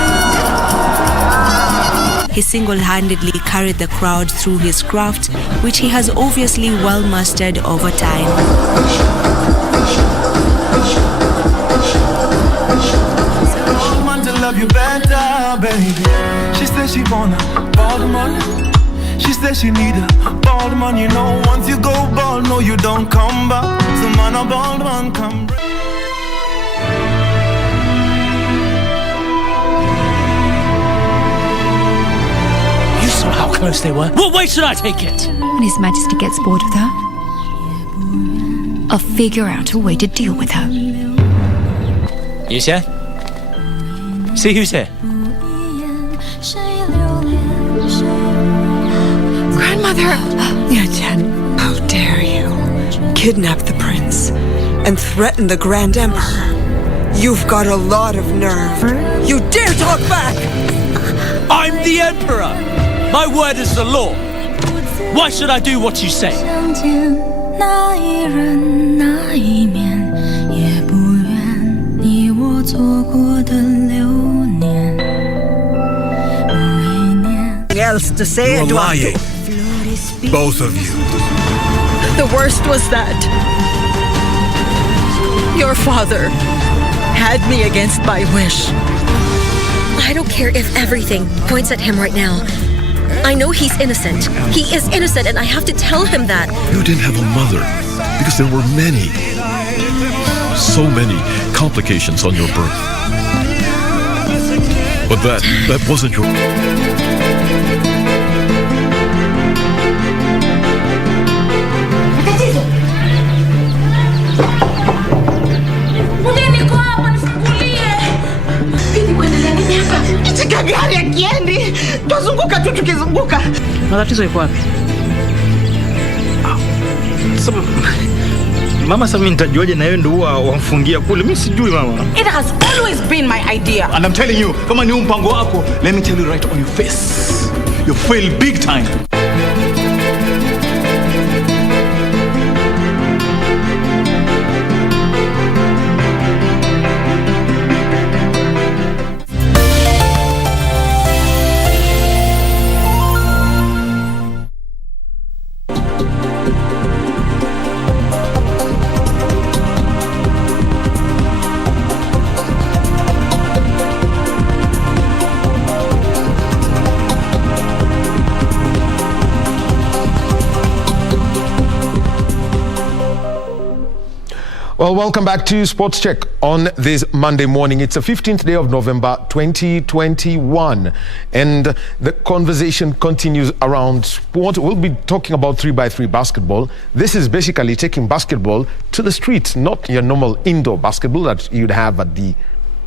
He single-handedly carried the crowd through his craft, which he has obviously well mastered over time. To love you better, baby. She says she wanna bald man. She says she need a bald man. You know, once you go bald, no, you don't come back. So man, a bald man come back. You saw how close they were. What way should I take it? When His Majesty gets bored with her, I'll figure out a way to deal with her. Yes, yeah? See who's here? Grandmother! Yachen, how dare you kidnap the prince and threaten the Grand Emperor? You've got a lot of nerve. You dare talk back! I'm the Emperor! My word is the law. Why should I do what you say? Else to say, You're Eduardo. lying. Both of you. The worst was that your father had me against my wish. I don't care if everything points at him right now. I know he's innocent. He is innocent, and I have to tell him that. You didn't have a mother because there were so many complications on your birth. But that wasn't your... Gari akiendi, twazunguka tu tukizunguka. Matatizo iko wapi? Mama, sasa mimi nitajuaje na wewe ndio wamfungia kule? Mimi sijui mama. It has always been my idea. And I'm telling you, kama ni mpango wako, let me tell you right on your face. You fail big time. Well, welcome back to Sportscheck on this Monday morning. It's the 15th day of November 2021, and the conversation continues around sport. We'll be talking about 3x3 basketball. This is basically taking basketball to the streets, not your normal indoor basketball that you'd have at the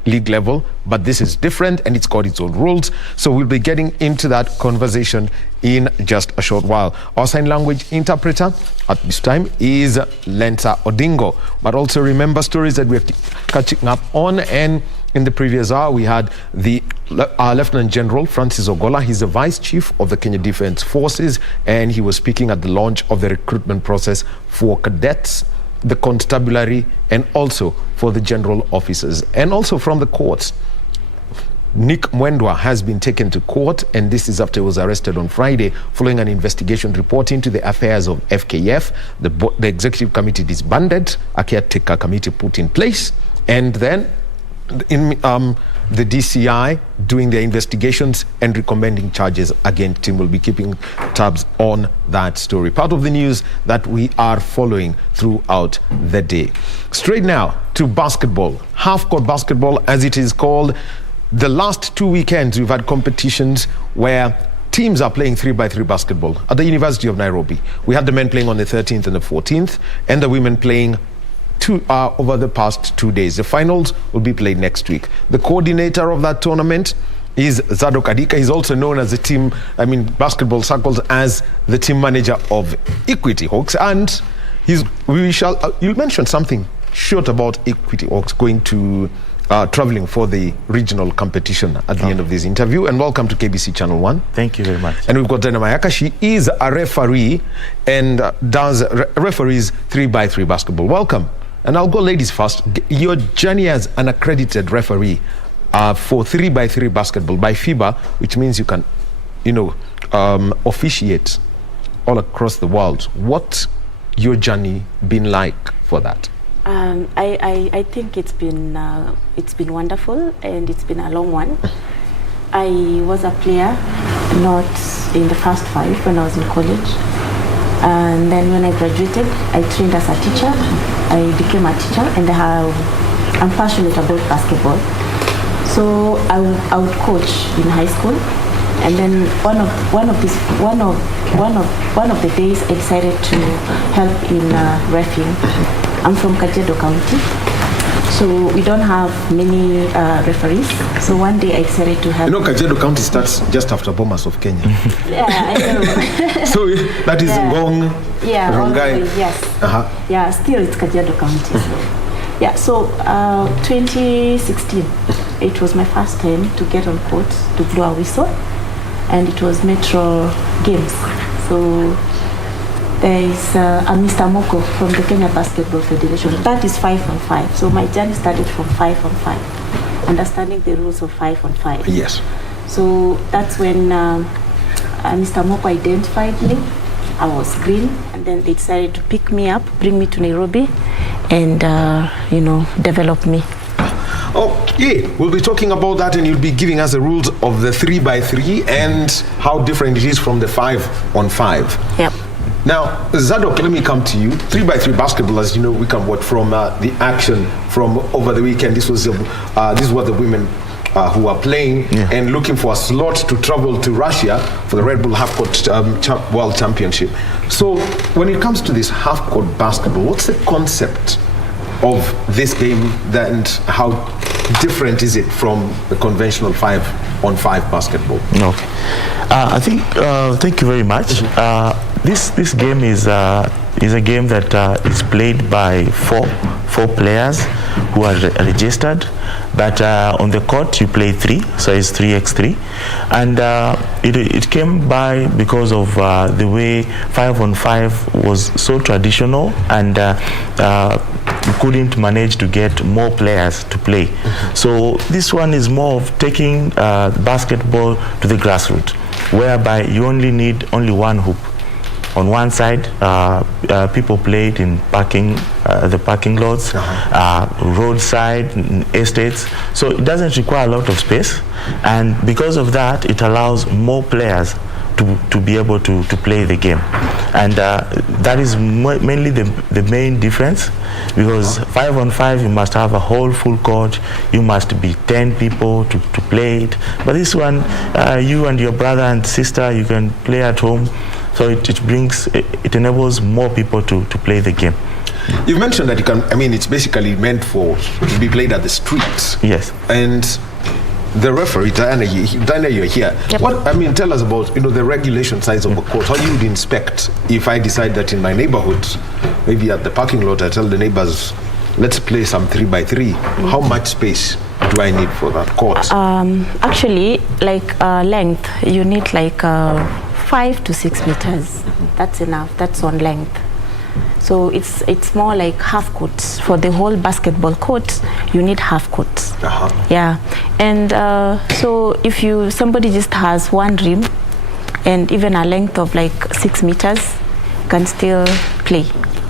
league level, but this is different and it's got its own rules. So we'll be getting into that conversation in just a short while. Our sign language interpreter at this time is Lenta Odingo. But also remember stories that we're catching up on, and in the previous hour we had the Lieutenant General Francis Ogola. He's the Vice Chief of the Kenya Defence Forces, and he was speaking at the launch of the recruitment process for cadets, the constabulary, and also for the general officers, and also from the courts. Nick Mwendwa has been taken to court, and this is after he was arrested on Friday following an investigation report into the affairs of FKF. The executive committee disbanded, a caretaker committee put in place, and then the DCI doing their investigations and recommending charges against him. Will be keeping tabs on that story. Part of the news that we are following throughout the day. Straight now to basketball, half-court basketball as it is called. The last 2 weekends we've had competitions where teams are playing 3x3 basketball at the University of Nairobi. We had the men playing on the 13th and the 14th, and the women playing over the past 2 days. The finals will be played next week. The coordinator of that tournament is Zadok Adika. He's also known as basketball circles as the team manager of Equity Hawks. And you'll mention something short about Equity Hawks going to traveling for the regional competition at the end of this interview. And welcome to KBC Channel 1. Thank you very much. And we've got Dana Mayaka. She is a referee and referees 3x3 basketball. Welcome. And I'll go ladies first. Your journey as an accredited referee for 3x3 basketball by FIBA, which means you can, officiate all across the world. What's your journey been like for that? I think it's been wonderful, and it's been a long one. I was a player, not in the first 5 when I was in college. And then when I graduated, I trained as a teacher. I became a teacher, and I'm passionate about basketball. So I would coach in high school, and then one of the days I decided to help in reffing. I'm from Kajiado County, so we don't have many referees. So one day I decided to help. Kajiado County starts just after Bomas of Kenya. Yeah, I know. So that is Ngong, Rongai. Yes. Yeah, still it's Kajiado County. So 2016, it was my first time to get on court to blow a whistle, and it was Metro Games. So there is a Mr. Moko from the Kenya Basketball Federation. That is 5-on-5. So my journey started from 5-on-5, understanding the rules of 5-on-5. Yes. So that's when Mr. Moko identified me. I was green, and then they decided to pick me up, bring me to Nairobi, and develop me. Okay, we'll be talking about that, and you'll be giving us the rules of the 3x3 and how different it is from the 5-on-5. Yep. Now, Zadok, let me come to you. 3x3 basketball, as you know, we can watch from the action from over the weekend. This was what the women who are playing and looking for a slot to travel to Russia for the Red Bull Half-Court World Championship. So, when it comes to this half-court basketball, what's the concept of this game, and how different is it from the conventional 5-on-5 basketball? Okay. I think, thank you very much. This game is a game that is played by four players who are registered, but on the court you play 3, so it's 3x3, and it came by because of the way 5-on-5 was so traditional, and we couldn't manage to get more players to play. So this one is more of taking basketball to the grassroots, whereby you only need one hoop. On one side, people played in the parking lots, roadside, estates. So it doesn't require a lot of space, and because of that, it allows more players to be able to play the game. And that is mainly the main difference, because 5-on-5 you must have a whole full court, you must be 10 people to play it. But this one, you and your brother and sister, you can play at home, so it enables more people to play the game. You mentioned that it's basically meant to be played at the streets. Yes. And the referee, Diana, you're here. Yep. Tell us about the regulation size of a court. How you would inspect if I decide that in my neighborhood, maybe at the parking lot, I tell the neighbors, let's play some 3x3. How much space do I need for that court? Actually, length, you need 5 to 6 meters. That's enough. That's on length. So it's more like half courts. For the whole basketball court, you need half courts. Yeah. And so if somebody just has one rim and even a length of 6 meters, can still play.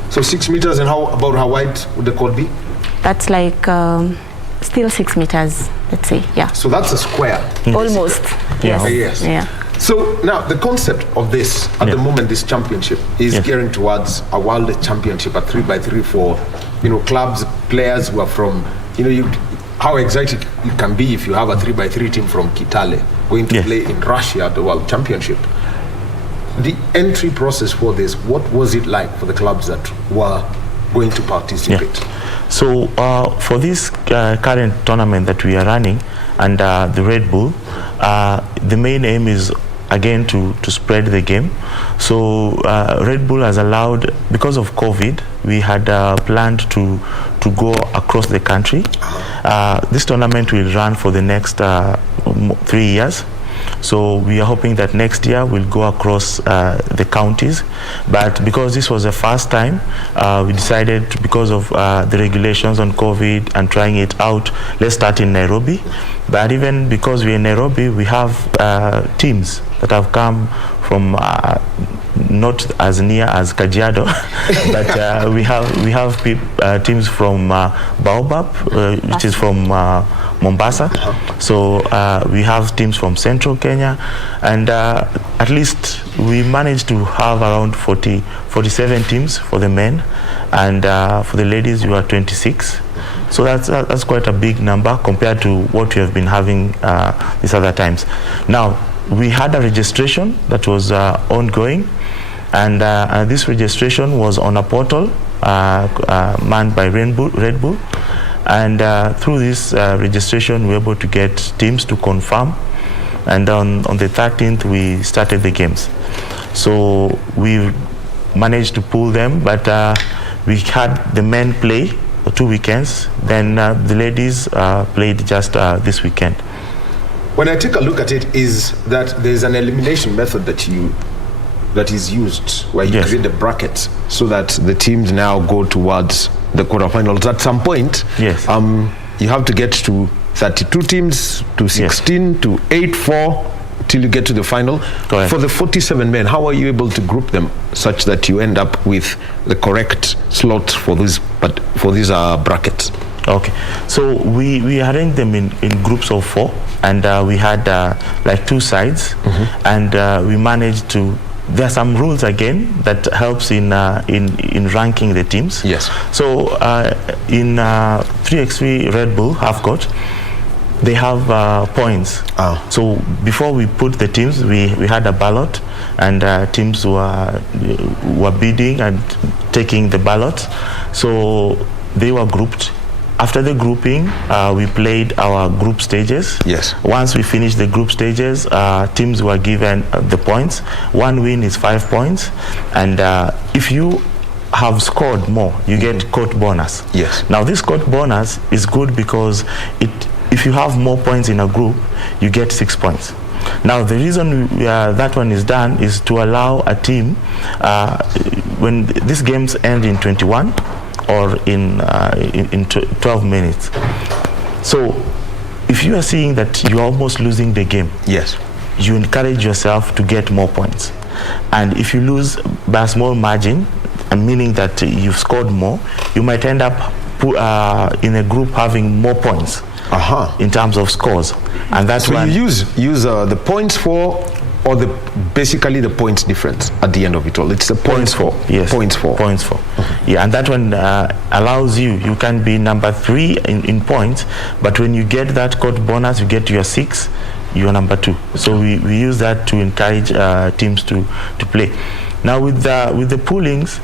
So 6 meters, and about how wide would the court be? That's still 6 meters, let's say. Yeah. So that's a square. Almost. Yes. Yeah. So now the concept of this at the moment, this championship is gearing towards a world championship at 3x3 for clubs, players who are from how exciting it can be if you have a 3x3 team from Kitale going to play in Russia at the world championship. The entry process for this, what was it like for the clubs that were going to participate? So for this current tournament that we are running under the Red Bull, the main aim is again to spread the game. So Red Bull has allowed, because of COVID, we had planned to go across the country. This tournament will run for the next 3 years. So we are hoping that next year we'll go across the counties. But because this was the first time, we decided because of the regulations on COVID and trying it out, let's start in Nairobi. But even because we're in Nairobi, we have teams that have come from not as near as Kajiado, but we have teams from Baobab, which is from Mombasa. So we have teams from Central Kenya, and at least we managed to have around 47 teams for the men, and for the ladies we are 26. So that's quite a big number compared to what we have been having these other times. Now, we had a registration that was ongoing, and this registration was on a portal manned by Red Bull. And through this registration, we were able to get teams to confirm. And on the 13th, we started the games. So we managed to pull them, but we had the men play for 2 weekends. Then the ladies played just this weekend. When I take a look at it, is that there's an elimination method that is used, where you create the brackets so that the teams now go towards the quarterfinals. At some point, you have to get to 32 teams, to 16, to 8-4, till you get to the final. For the 47 men, how are you able to group them such that you end up with the correct slots for these brackets? Okay, so we arranged them in groups of 4, and we had 2 sides, and we managed to. There are some rules again that helps in ranking the teams. Yes. So in 3x3 Red Bull half court, they have points. So before we put the teams, we had a ballot, and teams were bidding and taking the ballot. So they were grouped. After the grouping, we played our group stages. Yes. Once we finished the group stages, teams were given the points. 1 win is 5 points, and if you have scored more, you get court bonus. Yes. Now this court bonus is good because if you have more points in a group, you get 6 points. Now the reason that one is done is to allow a team, when these games end in 21 or in 12 minutes. So if you are seeing that you're almost losing the game, you encourage yourself to get more points. And if you lose by a small margin, meaning that you've scored more, you might end up in a group having more points in terms of scores. And that's so you use the points for or basically the points difference at the end of it all? It's the points for. Yes. Points for. Points for. Yeah, and that one allows you can be number 3 in points, but when you get that court bonus, you get your 6, you're number 2. So we use that to encourage teams to play. Now with the poolings,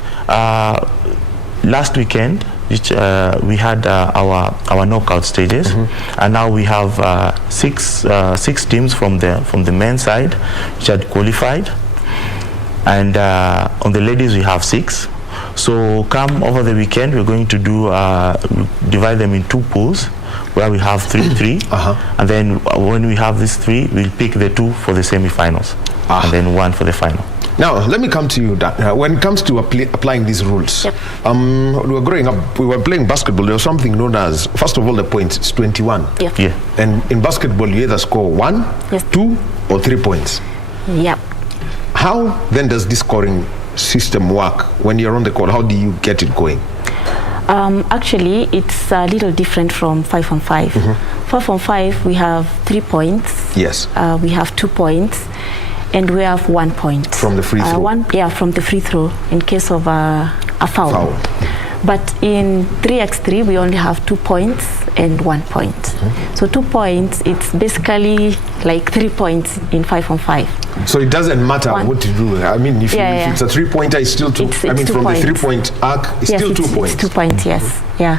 last weekend, which we had our knockout stages, and now we have 6 teams from the men's side which had qualified, and on the ladies we have 6. So come over the weekend, we're going to divide them in 2 pools where we have 3-3, and then when we have these 3, we'll pick the 2 for the semi-finals, and then 1 for the final. Now, let me come to you, Dan. When it comes to applying these rules, when we were growing up, we were playing basketball. There was something known as, first of all, the points. It's 21. Yeah. And in basketball, you either score 1, 2, or 3 points. Yep. How then does this scoring system work when you're on the court? How do you get it going? Actually, it's a little different from 5-on-5. 5-on-5, we have 3 points. Yes. We have 2 points. And we have 1 point. From the free throw? From the free throw in case of a foul. But in 3x3, we only have 2 points and 1 point. So 2 points, it's basically like 3 points in 5-on-5. So it doesn't matter what you do. I mean, if it's a 3-pointer, it's still 2. It's I mean, 2 from points. the 3-point arc, it's still 2 points. It's 2 points, yes. Yeah.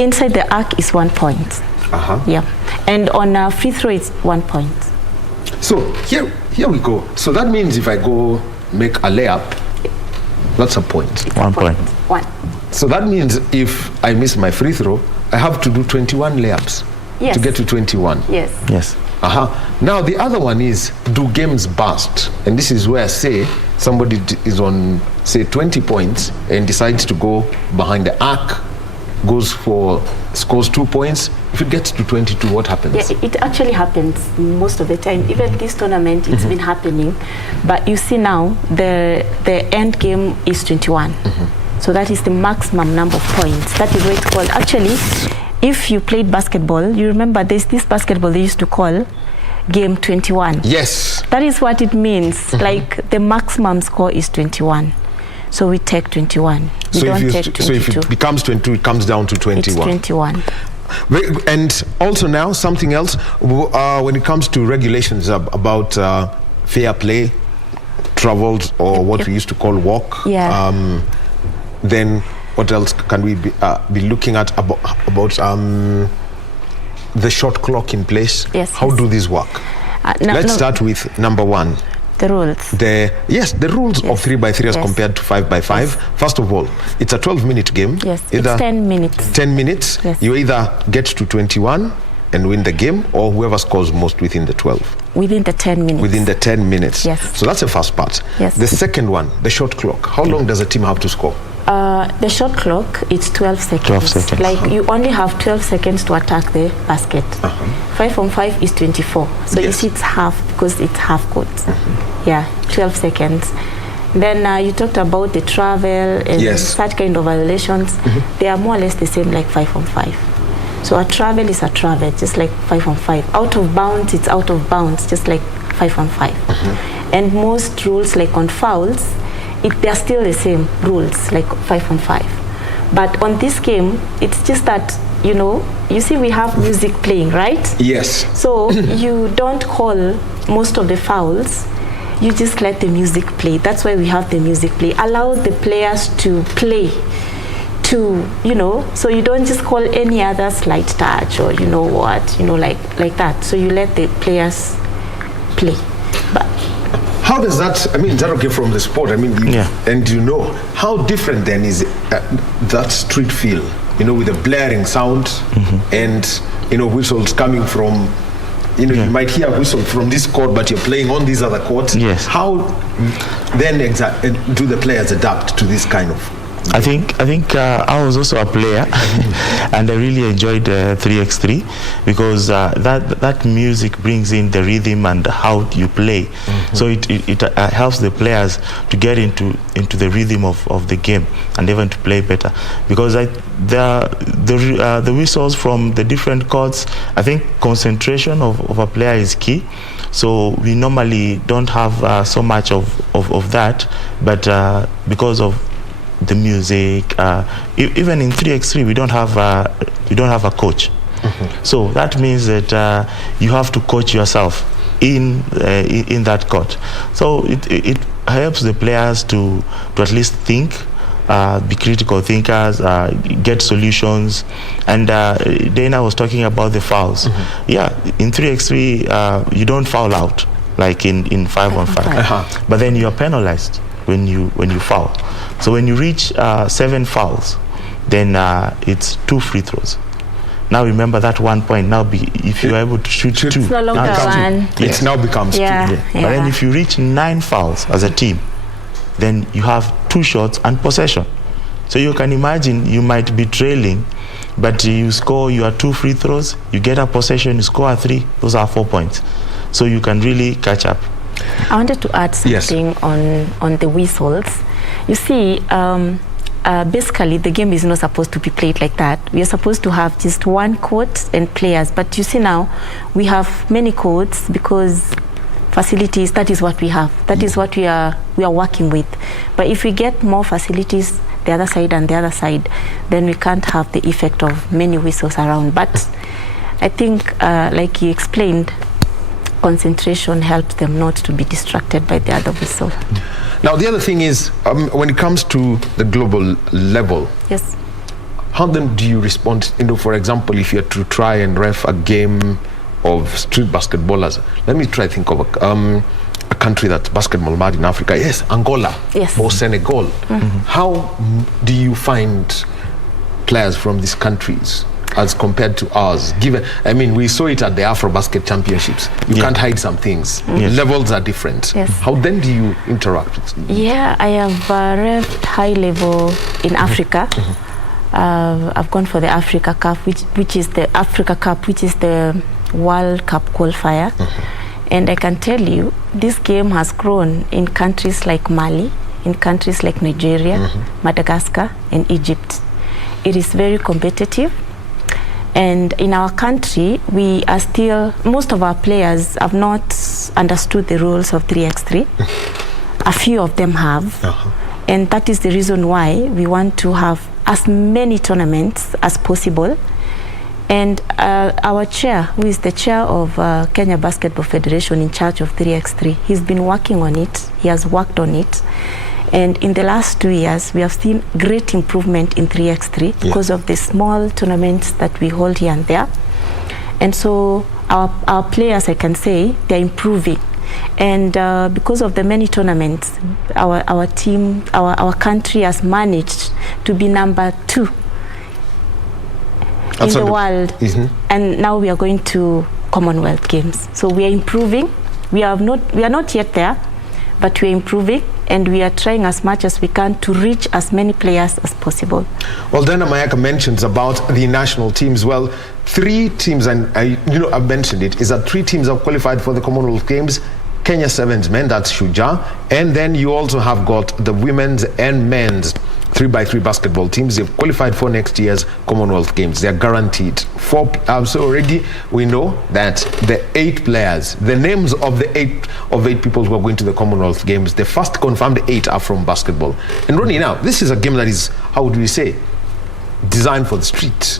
Inside the arc is 1 point. Yeah. And on a free throw, it's 1 point. So here we go. So that means if I go make a layup, that's a point. It's 1 point. 1. So that means if I miss my free throw, I have to do 21 layups to get to 21. Yes. Yes. Now the other one is, do games burst? And this is where, say, somebody is on, say, 20 points and decides to go behind the arc, scores 2 points. If it gets to 22, what happens? Yeah, it actually happens most of the time. Even this tournament, it's been happening. But you see now, the end game is 21. So that is the maximum number of points. That is what it's called. Actually, if you played basketball, you remember there's this basketball they used to call game 21. Yes. That is what it means. Like the maximum score is 21. So we take 21. So if it becomes 22, it comes down to 21. It's 21. And also now, something else, when it comes to regulations about fair play, travels, or what we used to call walk, then what else can we be looking at about the shot clock in place? Yes. How do these work? Let's start with number 1. The rules. The rules of 3x3 as compared to 5x5. First of all, it's a 12-minute game. Yes, it's 10 minutes. 10 minutes. Yes. You either get to 21 and win the game, or whoever scores most within the 12. Within the 10 minutes. Within the 10 minutes. Yes. So that's the first part. Yes. The second one, the shot clock. How long does a team have to score? The shot clock, it's 12 seconds. 12 seconds. Like you only have 12 seconds to attack the basket. 5-on-5 is 24. So you see it's half because it's half court. Yeah, 12 seconds. Then you talked about the travel and such kind of violations. They are more or less the same like 5-on-5. So a travel is a travel, just like 5-on-5. Out of bounds, it's out of bounds, just like 5-on-5. And most rules, like on fouls, they're still the same rules, like 5-on-5. But on this game, it's just that, you see we have music playing, right? Yes. So you don't call most of the fouls, you just let the music play. That's why we have the music play. Allow the players to play, so you don't just call any other slight touch or like that. So you let the players play. But how does that, is that okay from the sport? And how different then is that street feel, with the blaring sound and, whistles coming from, you might hear a whistle from this court, but you're playing on these other courts. Yes. How then do the players adapt to this kind of? I think I was also a player, and I really enjoyed 3x3 because that music brings in the rhythm and how you play. So it helps the players to get into the rhythm of the game and even to play better. Because the whistles from the different courts, I think concentration of a player is key. So we normally don't have so much of that, but because of the music, even in 3x3 we don't have a coach. So that means that you have to coach yourself in that court. So it helps the players to at least think, be critical thinkers, get solutions. And Dana was talking about the fouls. Yeah, in 3x3 you don't foul out like in 5-on-5, but then you are penalized when you foul. So when you reach 7 fouls, then it's 2 free throws. Now remember that 1 point. Now if you are able to shoot 2, it's no longer one. It now becomes 2. But then if you reach 9 fouls as a team, then you have 2 shots and possession. So you can imagine you might be trailing, but you score your 2 free throws, you get a possession, you score a 3, those are 4 points. So you can really catch up. I wanted to add something on the whistles. You see, basically the game is not supposed to be played like that. We are supposed to have just one court and players, but you see now we have many courts because facilities, that is what we have, that is what we are working with. But if we get more facilities, the other side and the other side, then we can't have the effect of many whistles around. But I think like you explained, concentration helps them not to be distracted by the other whistle. Now the other thing is, when it comes to the global level, yes, how then do you respond? For example, if you're to try and ref a game of street basketballers, let me try to think of a country that's basketball mad in Africa. Yes, Angola, yes, or Senegal. How do you find players from these countries as compared to ours? Given, we saw it at the Afro-Basket Championships. You can't hide some things. Levels are different. Yes. How then do you interact with them? Yeah, I have refed high level in Africa. I've gone for the Africa Cup, which is the Africa Cup, which is the World Cup qualifier. And I can tell you, this game has grown in countries like Mali, in countries like Nigeria, Madagascar, and Egypt. It is very competitive. And in our country, we are still, most of our players have not understood the rules of 3x3. A few of them have. And that is the reason why we want to have as many tournaments as possible. And our chair, who is the chair of Kenya Basketball Federation in charge of 3x3, he's been working on it. He has worked on it. And in the last 2 years, we have seen great improvement in 3x3 because of the small tournaments that we hold here and there. And so our players, I can say, they're improving. And because of the many tournaments, our team, our country has managed to be number 2 in the world. And now we are going to Commonwealth Games. So we are improving. We are not yet there, but we are improving, and we are trying as much as we can to reach as many players as possible. Well, Dana Mayaka mentions about the national teams. Well, 3 teams, and I've mentioned it, is that 3 teams have qualified for the Commonwealth Games. Kenya Sevens men, that's Shujaa, and then you also have got the women's and men's 3x3 basketball teams. They've qualified for next year's Commonwealth Games. They're guaranteed 4. So already we know that the 8 players, the names of the 8 people who are going to the Commonwealth Games, the first confirmed 8 are from basketball. And Ronnie, now this is a game that is, how would we say, designed for the street.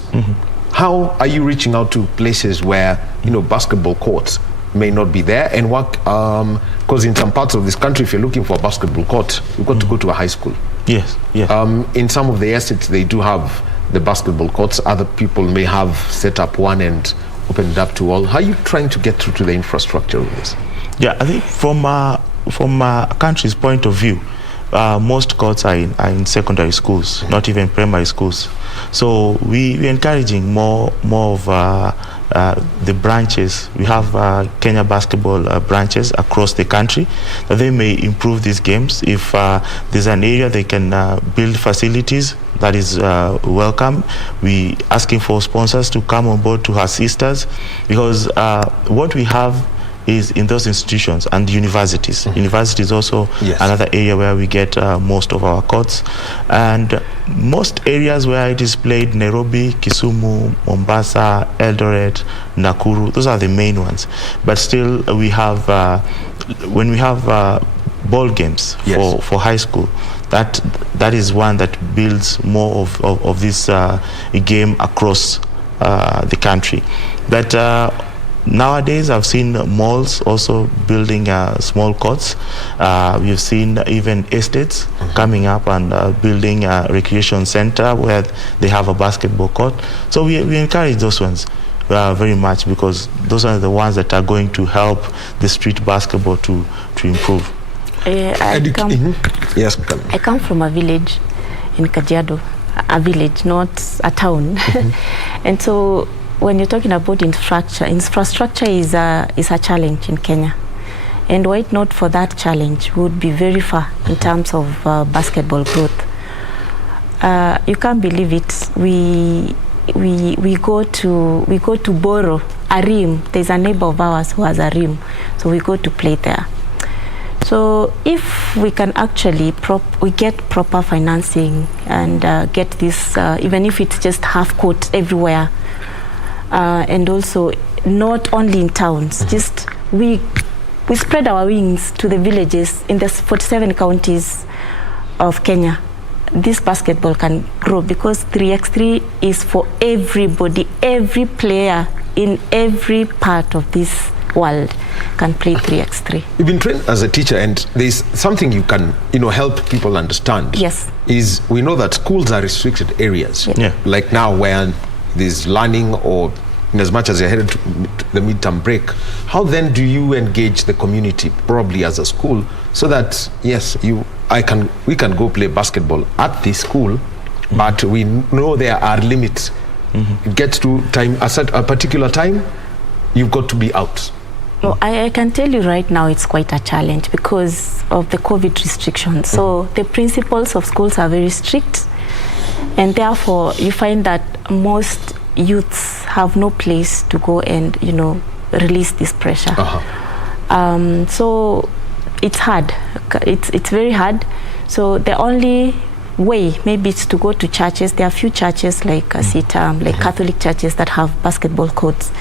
How are you reaching out to places where basketball courts may not be there, and what because in some parts of this country, if you're looking for a basketball court, you've got to go to a high school. Yes. In some of the estates, they do have the basketball courts. Other people may have set up one and opened it up to all. How are you trying to get through to the infrastructure of this? Yeah, I think from a country's point of view, most courts are in secondary schools, not even primary schools. So we're encouraging more of the branches. We have Kenya basketball branches across the country that they may improve these games. If there's an area they can build facilities, that is welcome. We asking for sponsors to come on board to assist us, because what we have is in those institutions and universities. Universities also another area where we get most of our courts. And most areas where it is played, Nairobi, Kisumu, Mombasa, Eldoret, Nakuru, those are the main ones. But still, we have, when we have ball games for high school, that is one that builds more of this game across the country. But nowadays, I've seen malls also building small courts. We've seen even estates coming up and building a recreation center where they have a basketball court. So we encourage those ones very much, because those are the ones that are going to help the street basketball to improve. I come from a village in Kajiado, a village, not a town. And so when you're talking about infrastructure is a challenge in Kenya. And were it not for that challenge, we would be very far in terms of basketball growth. You can't believe it. We go to borrow a rim. There's a neighbor of ours who has a rim, so we go to play there. So if we can actually we get proper financing and get this, even if it's just half court everywhere, and also not only in towns, just we spread our wings to the villages in the 47 counties of Kenya. This basketball can grow, because 3x3 is for everybody. Every player in every part of this world can play 3x3. You've been trained as a teacher, and there's something you can help people understand. Yes. Is we know that schools are restricted areas. Like now, where there's learning, or in as much as you're headed to the midterm break, how then do you engage the community, probably as a school, so that yes, we can go play basketball at this school, but we know there are limits. It gets to time, a particular time, you've got to be out. Well, I can tell you right now it's quite a challenge because of the COVID restrictions. So the principals of schools are very strict, and therefore you find that most youths have no place to go and release this pressure. So it's hard. It's very hard. So the only way maybe it's to go to churches. There are few churches like CITAM, like Catholic churches that have basketball courts.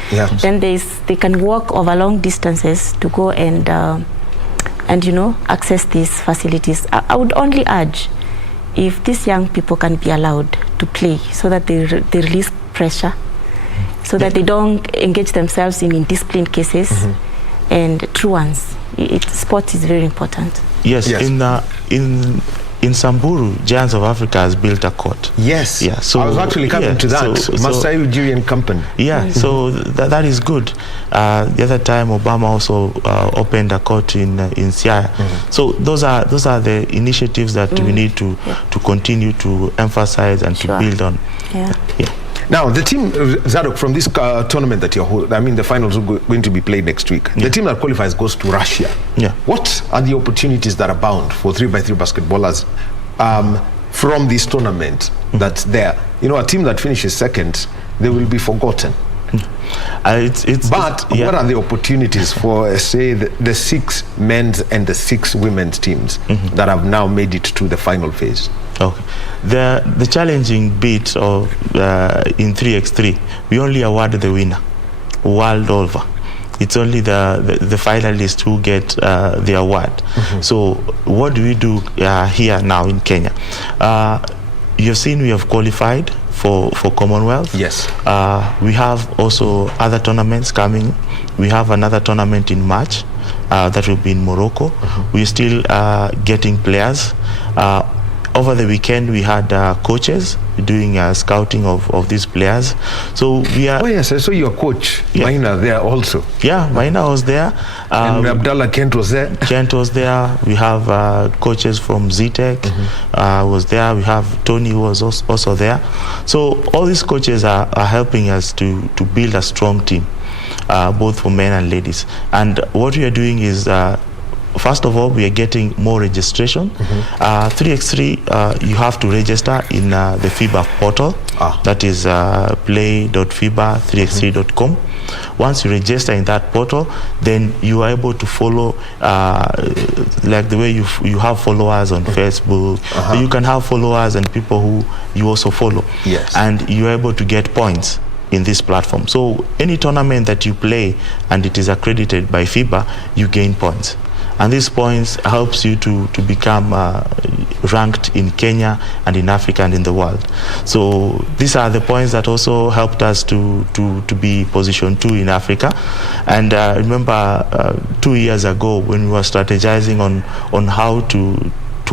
Then they can walk over long distances to go and access these facilities. I would only urge if these young people can be allowed to play, so that they release pressure, so that they don't engage themselves in indisciplined cases and true ones. Sport is very important. Yes. In Samburu, Giants of Africa has built a court. Yes. Yeah. So I was actually coming to that. Masai Ujiri and Company. Yeah. So that is good. The other time, Obama also opened a court in Siaya. So those are the initiatives that we need to continue to emphasize and to build on. Now, the team, Zadok, from this tournament that you're holding, the finals are going to be played next week. The team that qualifies goes to Russia. What are the opportunities that are bound for 3x3 basketballers from this tournament that's there? A team that finishes second, they will be forgotten. But what are the opportunities for, say, the 6 men's and the 6 women's teams that have now made it to the final phase? Okay. The challenging bit of in 3x3, we only award the winner world over. It's only the finalists who get the award. So what do we do here now in Kenya? You've seen we have qualified for Commonwealth. Yes. We have also other tournaments coming. We have another tournament in March that will be in Morocco. We're still getting players. Over the weekend, we had coaches doing scouting of these players. So we are. Oh yes, I saw your coach, Maina, there also. Yeah, Maina was there. And Abdallah Kent was there. Kent was there. We have coaches from ZTech was there. We have Tony who was also there. So all these coaches are helping us to build a strong team, both for men and ladies. And what we are doing is first of all, we are getting more registration. 3x3, you have to register in the FIBA portal. That is play.fiba3x3.com. Once you register in that portal, then you are able to follow, like the way you have followers on Facebook. So you can have followers and people who you also follow. Yes. And you are able to get points in this platform. So any tournament that you play and it is accredited by FIBA, you gain points. And these points helps you to become ranked in Kenya and in Africa and in the world. So these are the points that also helped us to be position 2 in Africa. And remember 2 years ago when we were strategizing on how to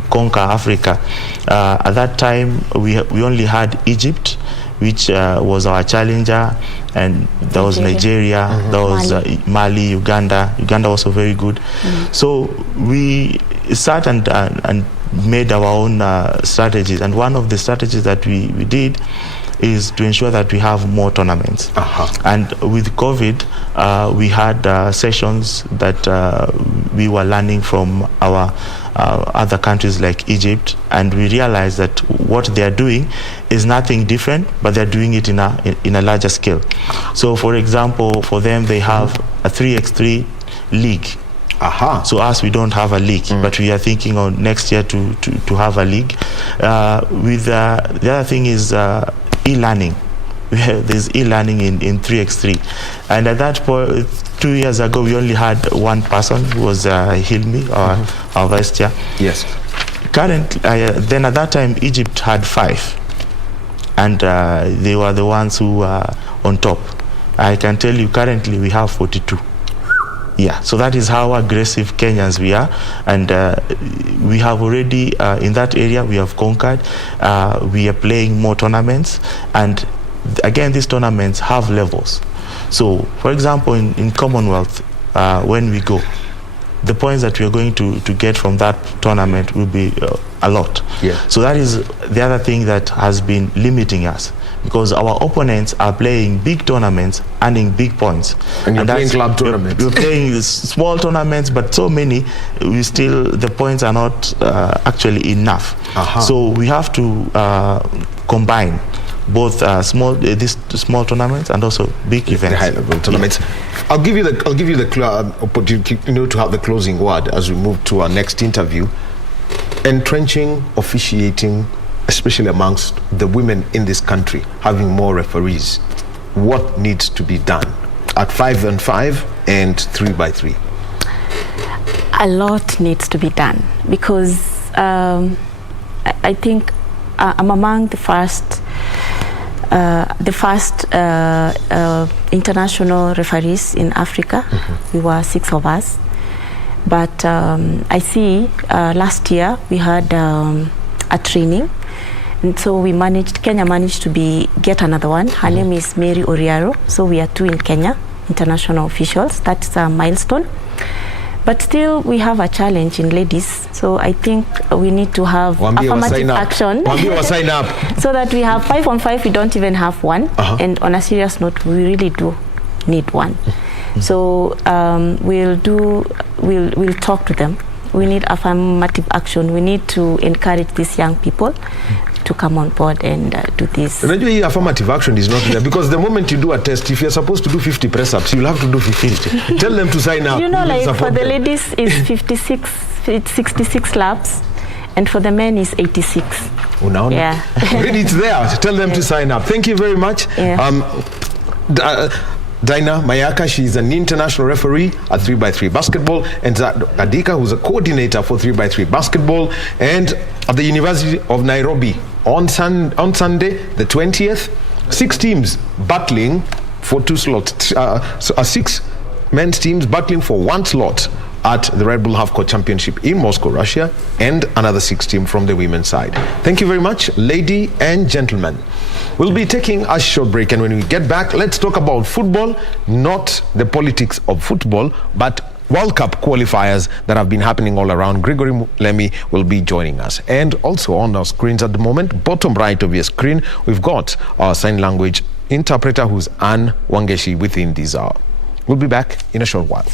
conquer Africa, at that time we only had Egypt, which was our challenger, and there was Nigeria, there was Mali, Uganda. Uganda was also very good. So we sat and made our own strategies, and one of the strategies that we did is to ensure that we have more tournaments. And with COVID, we had sessions that we were learning from our other countries like Egypt, and we realized that what they are doing is nothing different, but they're doing it in a larger scale. So for example, for them they have a 3x3 league. So us, we don't have a league, but we are thinking on next year to have a league. The other thing is e-learning. There's e-learning in 3x3, and at that point 2 years ago we only had one person who was Hilmi, our vice chair. Yes. Currently, then at that time Egypt had 5, and they were the ones who were on top. I can tell you currently we have 42. Yeah, so that is how aggressive Kenyans we are, and we have already in that area we have conquered. We are playing more tournaments, and again these tournaments have levels. So for example, in Commonwealth, when we go, the points that we are going to get from that tournament will be a lot. So that is the other thing that has been limiting us, because our opponents are playing big tournaments, earning big points. And you're playing club tournaments. We're playing small tournaments, but so many, the points are not actually enough. So we have to combine both these small tournaments and also big events. The high-level tournaments. I'll give you the opportunity, to have the closing word as we move to our next interview. Entrenching officiating, especially amongst the women in this country, having more referees. What needs to be done at 5-on-5 and 3x3? A lot needs to be done, because I think I'm among the first international referees in Africa. We were 6 of us, but I see last year we had a training, and so Kenya managed to get another one. Her name is Mary Oriaro. So we are 2 in Kenya, international officials. That's a milestone. But still, we have a challenge in ladies. So I think we need to have affirmative action. Sign up. So that we have 5-on-5, we don't even have one. And on a serious note, we really do need one. So we'll talk to them. We need affirmative action. We need to encourage these young people to come on board and do this. Eventually, affirmative action is not there, because the moment you do a test, if you're supposed to do 50 press-ups, you'll have to do 50. Tell them to sign up. Like for the ladies is 66 laps, and for the men is 86. Yeah. Already it's there. Tell them to sign up. Thank you very much. Dinah Mayaka, she's an international referee at 3x3 basketball, and Adika, who's a coordinator for 3x3 basketball, and at the University of Nairobi on Sunday, the 20th, 6 teams battling for 2 slots. 6 men's teams battling for 1 slot at the Red Bull Half Court Championship in Moscow, Russia, and another 6 team from the women's side. Thank you very much, ladies and gentlemen. We'll be taking a short break, and when we get back, let's talk about football, not the politics of football, but World Cup qualifiers that have been happening all around. Gregory Lemi will be joining us. And also on our screens at the moment, bottom right of your screen, we've got our sign language interpreter, who's Anne Wangeshi, within this hour. We'll be back in a short while.